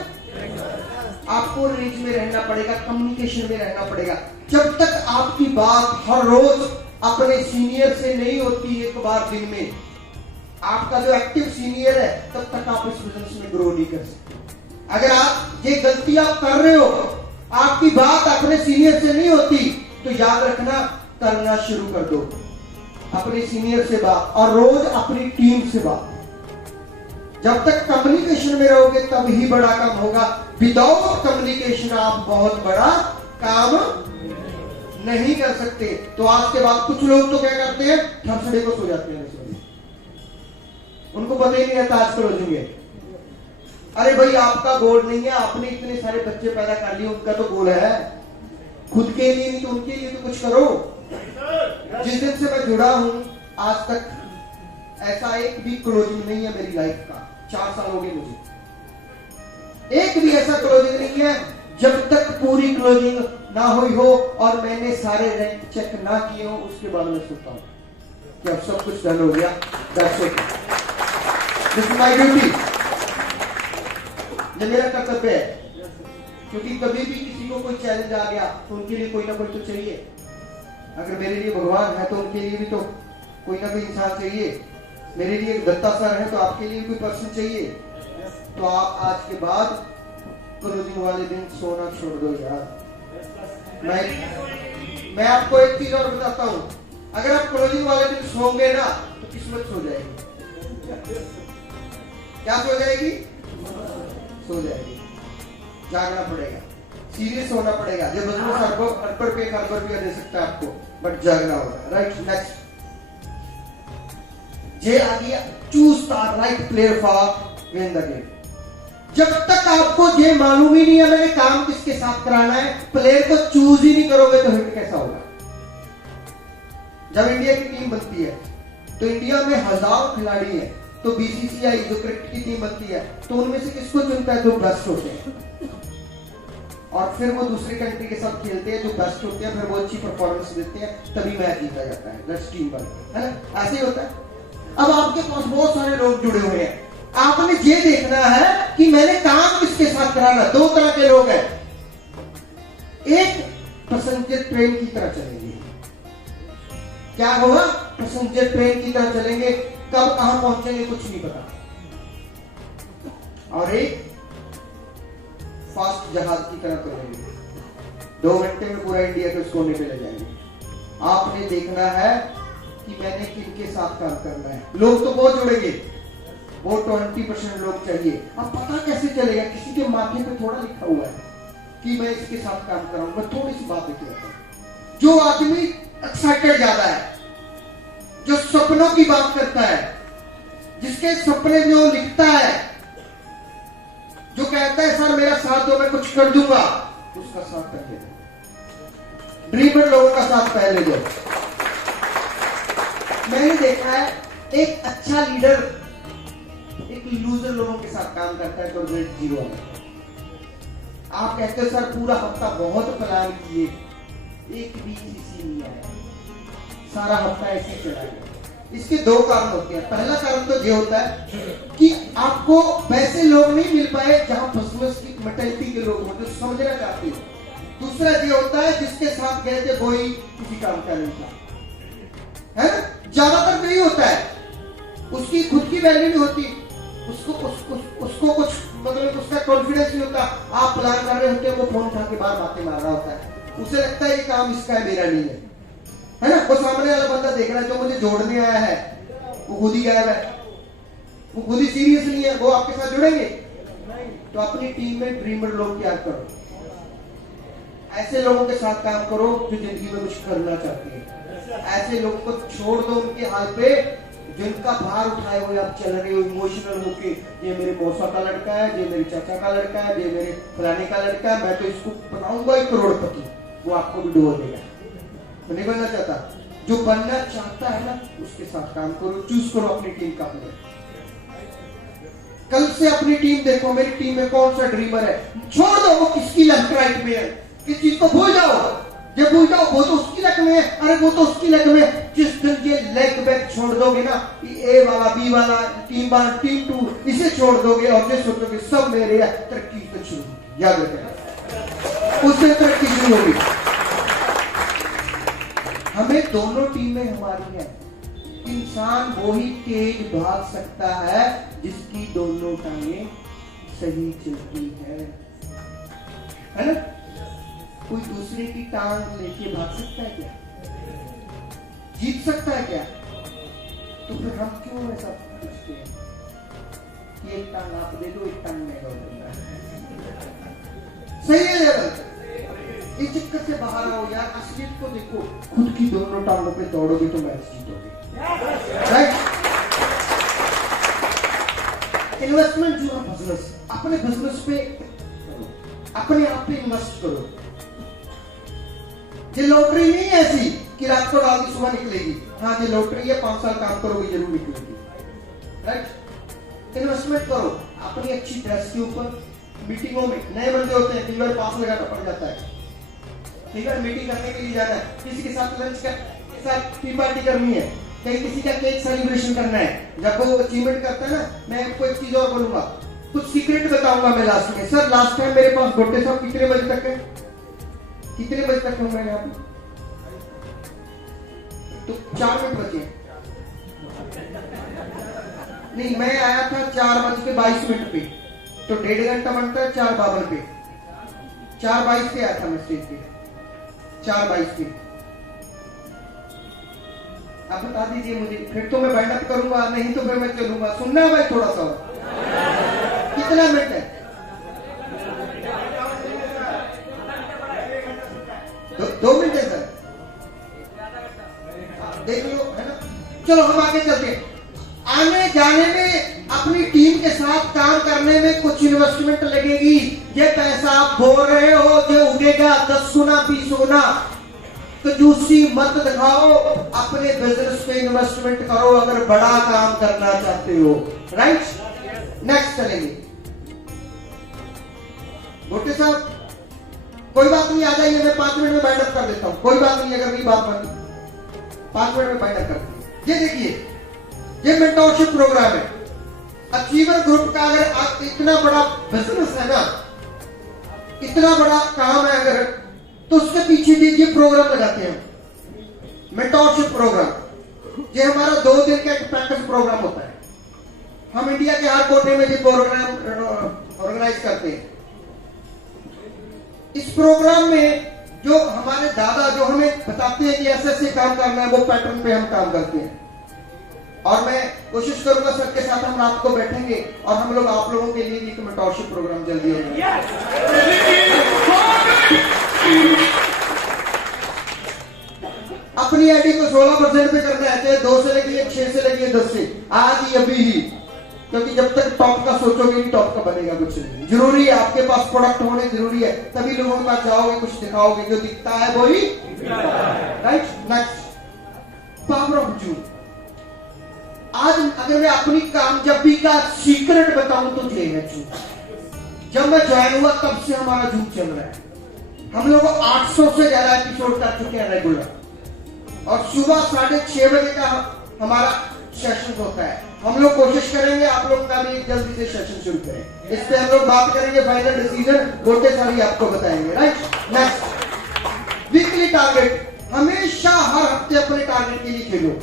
आपको रेंज में रहना पड़ेगा, कम्युनिकेशन में रहना पड़ेगा। जब तक आपकी बात हर रोज अपने सीनियर से नहीं होती, एक बार दिन में, आपका जो एक्टिव सीनियर है, तब तक आप इस बिजनेस में ग्रो नहीं कर सकते। अगर आप ये गलती आप कर रहे हो, आपकी बात अपने सीनियर से नहीं होती, तो याद रखना, करना शुरू कर दो अपने सीनियर से बात, और रोज अपनी टीम से बात। जब तक कम्युनिकेशन में रहोगे तब ही बड़ा काम होगा। विदाउट कम्युनिकेशन आप बहुत बड़ा काम नहीं कर सकते। तो आज के बाद कुछ लोग तो क्या करते हैं, थर्सडे को सो जाते हैं, उनको पता ही नहीं रहता आज क्लोजिंग है। अरे भाई आपका गोल नहीं है, आपने इतने सारे बच्चे पैदा कर लिए, उनका तो गोल है, खुद के लिए नहीं तो उनके लिए तो कुछ करो। जिस दिन से मैं जुड़ा हूं आज तक ऐसा एक भी क्लोजिंग नहीं है मेरी लाइफ का, 4 साल हो गए मुझे, एक भी ऐसा क्लोजिंग नहीं है जब तक पूरी क्लोजिंग ना हुई हो और मैंने सारे रैंक चेक ना किए हो, उसके बाद मैं सोचता हूं कि अब सब कुछ डन हो गया, that's it, this is my duty, ये मेरा कर्तव्य है। क्योंकि कभी भी किसी को कोई चैलेंज आ गया तो उनके लिए कोई ना कोई तो चाहिए। अगर मेरे लिए भगवान है तो उनके लिए भी तो कोई ना कोई इंसान चाहिए। मेरे लिए दत्ता सर है तो आपके लिए कोई पर्सन चाहिए। तो आप आज के बाद क्लोजिंग वाले दिन सोना छोड़ दो यार। मैं आपको एक चीज और बताता हूं, अगर आप क्लोजिंग वाले दिन सोओगे ना तो किस्मत सो जाएगी। क्या सो जाएगी? सो जाएगी। जागना पड़ेगा, सीरियस होना पड़ेगा। जब बिजनेस अरबर पे ₹1 दे सकता है आपको, बट जागना होगा। राइट, नेक्स्ट जे आ गया, choose the right player for win the game. जब तक आपको ये मालूम ही नहीं है मैंने काम किसके साथ कराना है, प्लेयर को चूज ही नहीं करोगे तो हिट कैसा होगा? जब इंडिया की टीम बनती है तो इंडिया में हजारों खिलाड़ी हैं, तो बीसीसीआई जो क्रिकेट की टीम बनती है तो उनमें से किसको चुनता है? जो बेस्ट होते हैं, और फिर वो दूसरी कंट्री के साथ खेलते हैं, जो बेस्ट होते हैं, फिर वो अच्छी परफॉर्मेंस देते हैं, तभी मैच जीता जाता है। दैट्स टीम वर्क, है ना? ऐसे ही होता है। अब आपके पास बहुत सारे लोग जुड़े हुए हैं, आपने ये देखना है कि मैंने काम किसके साथ कराना। 2 तरह के लोग हैं, एक पैसेंजर ट्रेन की तरह चलेंगे। क्या होगा? पैसेंजर ट्रेन की तरह चलेंगे, कब कहां पहुंचेंगे कुछ नहीं पता। और एक फास्ट जहाज की तरह चलेंगे, 2 घंटे में पूरा इंडिया को इस कोने पे ले जाएंगे। आपने देखना है कि मैंने किनके साथ काम करना है। लोग तो बहुत जुड़ेंगे, वो 20% लोग चाहिए। अब पता कैसे चलेगा? किसी के माथे पे थोड़ा लिखा हुआ है कि मैं इसके साथ काम कर रहा हूं। मैं थोड़ी सी बात देखता हूं, जो आदमी एक्साइटेड ज्यादा है, जो सपनों की बात करता है, जिसके सपने जो लिखता है, जो कहता है सर मेरा साथ दो मैं कुछ कर दूंगा, उसका साथ पहले दो। ड्रीमर लोगों का साथ पहले दो। मैंने देखा है एक अच्छा लीडर एक लूजर लोगों के साथ काम करता है कॉर्पोरेट जीरो में। आप कहते हो सर पूरा हफ्ता बहुत प्लान किए, एक भी सीसी नहीं आया, सारा हफ्ता ऐसे चला गया। इसके दो कारण होते हैं। पहला कारण तो ये होता है कि आपको वैसे लोग नहीं मिल पाए जहां बिजनेस की मेंटालिटी के लोग हो जो समझना चाहते हो। दूसरा ये होता है जिसके साथ गए थे वही किसी काम का नहीं था, है ना? ज्यादातर नहीं होता है, उसकी खुद की वैल्यू नहीं होती, उसको कुछ मतलब उसका कॉन्फिडेंस नहीं होता। आप प्लान कर रहे होते हैं, वो फोन उठा के बाहर बातें मार रहा होता है, उसे लगता है ये काम इसका है, मेरा नहीं है ना? वो सामने वाला बंदा देख रहा है जो मुझे जोड़ने आया है, वो खुद ही गायब है, वो खुद ही सीरियस नहीं है, वो आपके साथ जुड़ेंगे? तो अपनी टीम में ड्रीमर लोग तैयार करो, ऐसे लोगों के साथ काम करो जो जिंदगी में कुछ करना चाहते हैं। ऐसे लोगों को छोड़ दो उनके हाल पे, जिनका भार उठाए हुए आप चल रहे हो इमोशनल होके, ये मेरे मौसा का लड़का है, ये मेरे चाचा का लड़का है, ये मेरे फलाने का लड़का है, मैं तो इसको बनाऊंगा एक करोड़पति, वो आपको भी डुबो देगा। तो नहीं बनना चाहता, जो बनना चाहता है ना उसके साथ काम करो, चूज करो अपनी टीम का प्लेयर। कल से अपनी टीम देखो, मेरी टीम में कौन सा ड्रीमर है, छोड़ दो वो किसकी लेफ्ट राइट में है, किस चीज को भूल जाओ, जब भूल जाओ वो तो उसकी लेग में है, अरे वो तो उसकी लेग में है। जिस दिन ये लेग बैक छोड़ दोगे ना, ए वाला बी वाला टीम 1 टीम 2 इसे छोड़ दोगे और ये सोचोगे सब मेरे है, तरक्की तो शुरू होगी, याद रखना उससे तरक्की शुरू होगी। हमें दोनों टीमें हमारी है। इंसान वो ही तेज भाग सकता है जिसकी दोनों टांगें सही चलती है ना? कोई दूसरे की टांग लेके भाग सकता है क्या? जीत सकता है क्या? तो फिर हम क्यों ऐसा पूछते हैं कि एक टांग आप दे दो, एक टांग मैं दूंगा? सही है यार, इस चक्कर से बाहर आओ यार, असलियत को देखो। खुद की दोनों टांगों पे दौड़ोगे तो मैच जीतोगे, राइट? इन्वेस्टमेंट जो है बिजनेस, अपने बिजनेस पे अपने आप पे इन्वेस्ट करो। ये लॉटरी नहीं है ऐसी कि रात को डाल दी सुबह निकलेगी। हाँ ये लॉटरी है, 5 साल काम करोगे जरूर निकलेगी, राइट? इन्वेस्टमेंट करो अपनी अच्छी ड्रेस के ऊपर। मीटिंगों में नए बंदे होते हैं, कई बार पास लगाना पड़ जाता है, कई बार मीटिंग करने के लिए जाना है, किसी के साथ लंच के साथ टी पार्टी करनी है, कहीं किसी का केक सेलिब्रेशन करना है। जब वो अचीवमेंट करता है ना, मैं आपको एक चीज और बोलूंगा, कुछ सीक्रेट बताऊंगा मैं लास्ट में। सर लास्ट टाइम मेरे पास गोटे साहब कितने बजे तक है, कितने बजे तक हूँ मैं यहाँ पे? तो 4 मिनट बचे नहीं, मैं आया था 4:22 पे, तो 1.5 घंटा बनता है 4:52 पे, 4:22 पे आया था मैं स्टेज पे, 4:22 पे। आप बता दीजिए मुझे, फिर तो मैं बैंड अप करूंगा, नहीं तो फिर मैं चलूंगा। सुनना है भाई थोड़ा सा, कितना मिनट है? 2 मिनट है सर, देख लो, है ना? चलो हम आगे चलते हैं। आने जाने में अपनी टीम के साथ काम करने में कुछ इन्वेस्टमेंट लगेगी। ये पैसा आप बोल रहे हो जो उगेगा 10 गुना 20 गुना, तो जूसी मत दिखाओ, अपने बिजनेस पे इन्वेस्टमेंट करो अगर बड़ा काम करना चाहते हो, राइट? नेक्स्ट चलेंगे। गोटे साहब कोई बात नहीं, आ जाइए, मैं 5 मिनट में बाइंड अप कर देता हूं, कोई बात नहीं, अगर नहीं बात बनी 5 मिनट में बाइंड अप कर देंगे। ये देखिए, ये मेंटरशिप प्रोग्राम है अचीवर ग्रुप का। अगर आप इतना बड़ा बिजनेस है ना, इतना बड़ा काम है अगर, तो उसके पीछे भी ये प्रोग्राम लगाते हैं, मेंटरशिप प्रोग्राम। ये हमारा 2 दिन का एक प्रैक्टिस प्रोग्राम होता है। हम इंडिया के हर कोने में ये प्रोग्राम ऑर्गेनाइज करते हैं। इस प्रोग्राम में जो हमारे दादा जो हमें बताते हैं कि ऐसे ऐसे काम करना है, वो पैटर्न पे हम काम करते हैं। और मैं कोशिश करूंगा सबके साथ हम रात को बैठेंगे और हम लोग आप लोगों के लिए एक मेंटरशिप प्रोग्राम जल्दी होगा। अपनी आईडी को 16% पे करना है, चाहे 2 से लगी, 6 से लगी, 10 से, आज ही अभी ही, क्योंकि जब तक टॉप का सोचोगे नहीं टॉप का बनेगा कुछ नहीं। जरूरी है आपके पास प्रोडक्ट होने जरूरी है, तभी लोगों के पास जाओगे, कुछ दिखाओगे, जो दिखता है वो ही, right? Next, power of June. अगर मैं अपनी कामयाबी का सीक्रेट बताऊं तो ये है झूठ। जब मैं ज्वाइन हुआ तब से हमारा झूठ चल रहा है। हम लोग 800 से ज्यादा एपिसोड कर चुके हैं रेगुलर, और सुबह 6:30 बजे का हमारा सेशन होता है। हम लोग कोशिश करेंगे आप लोग का भी जल्दी से सेशन शुरू करें। इस पे हम लोग बात करेंगे, फाइनल डिसीजन गोटे सारी आपको बताएंगे। Right, next weekly target. हमेशा हर हफ्ते अपने टारगेट के लिए खेलो,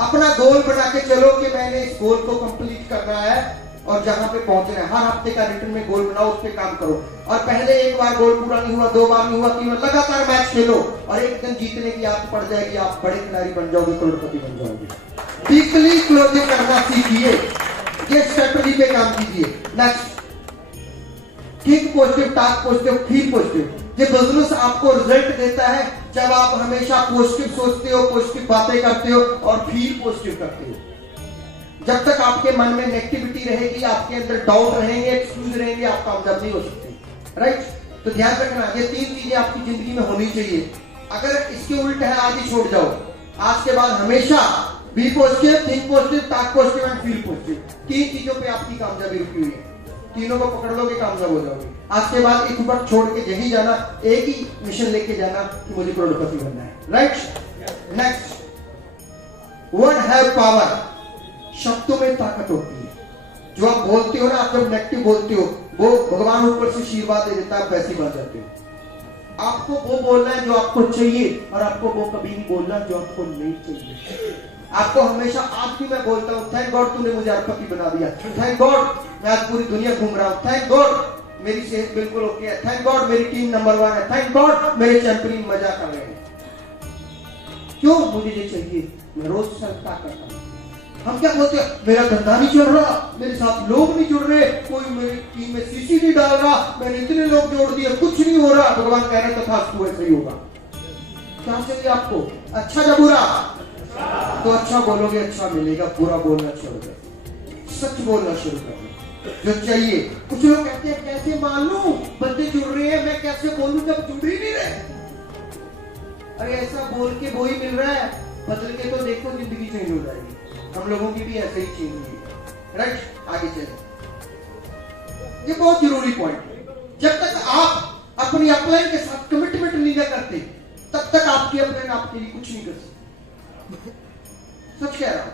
अपना गोल बना के चलो कि मैंने इस गोल को कंप्लीट करना है और जहां पे पहुंचना है। हर हफ्ते का रिटर्न में गोल बनाओ, उस पे काम करो। और पहले एक बार गोल पूरा नहीं हुआ, 2 बार नहीं हुआ, 3 बार, लगातार मैच खेलो और एक दिन जीतने की आदत पड़ जाएगी। आप बड़े खिलाड़ी बन जाओगे, करोड़पति बन जाओगे। वीकली क्लोजिंग करना सीखिए, ये स्ट्रेटजी पे काम कीजिए। Next, think positive, talk positive, feel positive. ये बिजनेस आपको रिजल्ट देता है जब आप हमेशा पॉजिटिव सोचते हो, पॉजिटिव बातें करते हो और फील पॉजिटिव करते हो। जब तक आपके मन में नेगेटिविटी रहेगी, आपके अंदर डाउट रहेंगे, एक्सक्यूज रहेंगे, आप कामयाब नहीं हो सकते। राइट, तो ध्यान रखना, ये 3 चीजें आपकी जिंदगी में होनी चाहिए। अगर इसके उल्ट है, आज ही छोड़ जाओ। आज के बाद हमेशा be positive, think positive, talk positive and feel positive. 3 चीजों पे आपकी कामयाबी रुकी हुई है। तीनों को पकड़ लोगे, कामयाब हो जाओगे। आज के बाद एक बार छोड़ के यही जाना, एक ही मिशन लेके जाना कि मुझे करोड़पति बनना है। Right, next, word have power. शब्दों में ताकत होती है। जो आप बोलते हो ना, आप जब नेगेटिव बोलते हो, वो भगवान ऊपर से आशीर्वाद दे देता है, आप वैसे बन जाते हो। आपको वो बोलना है जो आपको चाहिए, और आपको वो कभी नहीं बोलना जो आपको नहीं चाहिए। आपको हमेशा, आज भी मैं बोलता हूँ, थैंक गॉड तूने मुझे अरबपति बना दिया, थैंक गॉड मैं आज पूरी दुनिया घूम रहा हूँ, थैंक गॉड मेरी सेहत बिल्कुल ओके है, थैंक गॉड मेरी टीम नंबर 1 है, थैंक गॉड मेरे चैंपियन मजा कर रहे हैं। क्यों? मुझे ये चाहिए। मैं रोज सल्ता करता हूँ। हम क्या बोलते हैं, मेरा धंधा नहीं चल रहा, मेरे साथ लोग नहीं जुड़ रहे, कोई मेरी टीम में सीसी नहीं डाल रहा, मैंने इतने लोग जोड़ दिए, कुछ नहीं हो रहा। भगवान कह रहे था तू ऐसे ही होगा। क्या चाहिए आपको? अच्छा या बुरा? तो अच्छा बोलोगे, अच्छा मिलेगा। बुरा बोलना छोड़ दो, सच बोलना शुरू करो जो चाहिए। कुछ लोग कहते हैं कैसे मान लूं, बंदे जुड़ रहे हैं, मैं कैसे बोलूं जब जुड़ ही नहीं रहे। अरे ऐसा बोल के वो ही मिल रहा है, बदल के तो देखो जिंदगी चेंज हो जाएगी। हम लोगों की भी ऐसे ही चेंज हुई। राइट, आगे चले। ये बहुत जरूरी पॉइंट है। जब तक आप अपनी अपलाइन के साथ कमिटमेंट नहीं करते, तब तक आपकी अपलाइन आपके लिए कुछ नहीं कर सकती। सच कह रहा हूं,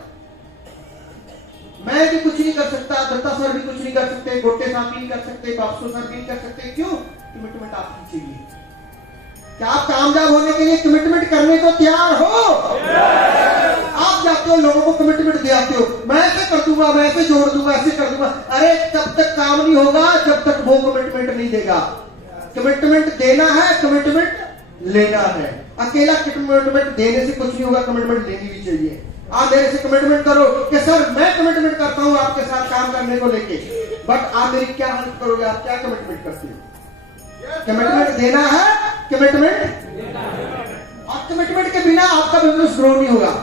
मैं भी कुछ नहीं कर सकता, दत्ता सर भी कुछ नहीं कर सकते, गोटे साहब भी नहीं कर सकते, बापसो सर भी नहीं कर सकते। क्यों? कमिटमेंट आपकी चाहिए। क्या आप कामयाब होने के लिए कमिटमेंट करने को तैयार हो? आप जाते हो, लोगों को कमिटमेंट दे आते हो, मैं ऐसे कर दूंगा, मैं ऐसे जोड़ दूंगा, ऐसे कर दूंगा। अरे तब तक काम नहीं होगा जब तक वो कमिटमेंट नहीं देगा। कमिटमेंट देना है, कमिटमेंट लेना है। अकेला कमिटमेंट देने से कुछ नहीं होगा, कमिटमेंट लेनी भी चाहिए। आप मेरे से कमिटमेंट करो कि सर मैं कमिटमेंट करता हूं आपके साथ काम करने को लेके, बट आप मेरी क्या हेल्प करोगे? आप क्या कमिटमेंट करते हो? कमिटमेंट देना है, कमिटमेंट, और कमिटमेंट के बिना आपका बिजनेस ग्रो नहीं होगा।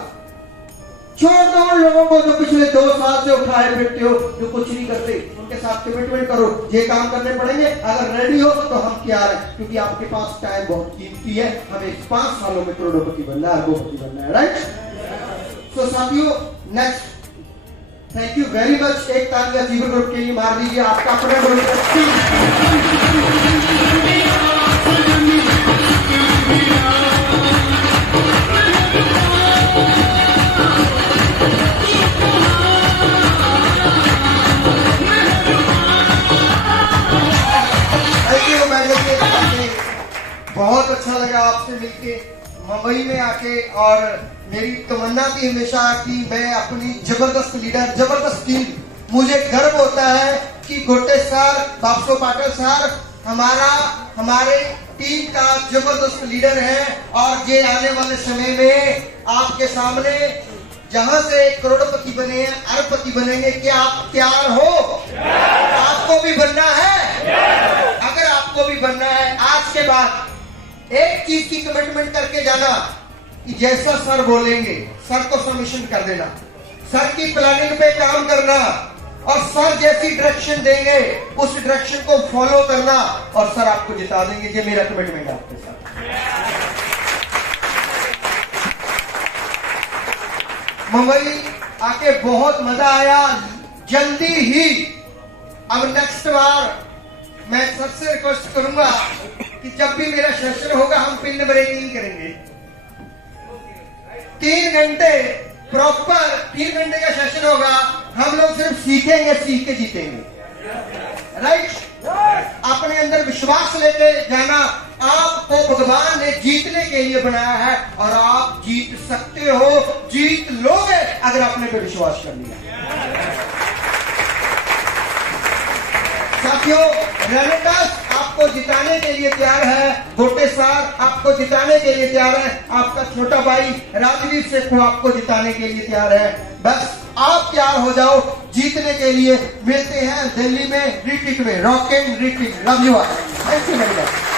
छोड़ दो उन लोगों को जो पिछले 2 साल से उठाए फिरते हो, जो कुछ नहीं करते। उनके साथ कमिटमेंट करो, ये काम करने पड़ेंगे। अगर रेडी हो तो हम तैयार हैं, क्योंकि आपके पास टाइम बहुत कीमती है। हमें 5 सालों में करोड़पति बनना है, अरबोपति बनना है। राइट, तो साथियों, next, thank you very much. एक ताली अचीवर ग्रुप के लिए मार दीजिए। आपका अपना बहुत अच्छा लगा आपसे मिलके, मुंबई में आके। और मेरी तमन्ना थी हमेशा कि मैं अपनी जबरदस्त लीडर, जबरदस्त टीम, मुझे गर्व होता है कि गोटे सर, बापसो पाटिल सर हमारे टीम का जबरदस्त लीडर है। और ये आने वाले समय में आपके सामने जहां से करोड़पति बने हैं, अरबपति बनेंगे। क्या आप तैयार हो? आपको भी बनना है? अगर आपको भी बनना है, आज के बाद एक चीज की कमिटमेंट करके जाना कि जैसा सर बोलेंगे, सर को सबमिशन कर देना, सर की प्लानिंग पे काम करना, और सर जैसी डायरेक्शन देंगे उस डायरेक्शन को फॉलो करना, और सर आपको जिता देंगे। ये मेरा कमिटमेंट है आपके साथ। मुंबई आके बहुत मजा आया। जल्दी ही अब नेक्स्ट बार मैं सबसे रिक्वेस्ट करूंगा कि जब भी मेरा सेशन होगा हम पिन ब्रेक नहीं करेंगे। 3 घंटे प्रॉपर 3 घंटे का सेशन होगा। हम लोग सिर्फ सीखेंगे, सीख के जीतेंगे। राइट? अपने अंदर विश्वास लेके जाना। आपको भगवान ने जीतने के लिए बनाया है और आप जीत सकते हो, जीत लोगे अगर आपने पे विश्वास कर लिया। साथियों, रेनेटास आपको जिताने के लिए तैयार है। गोटे सार आपको जिताने के लिए तैयार है। आपका छोटा भाई राजवीर सेठ आपको जिताने के लिए तैयार है। बस आप तैयार हो जाओ जीतने के लिए। मिलते हैं दिल्ली में रिट्रीट में, rock and retreat. Love you all. Thank you very much.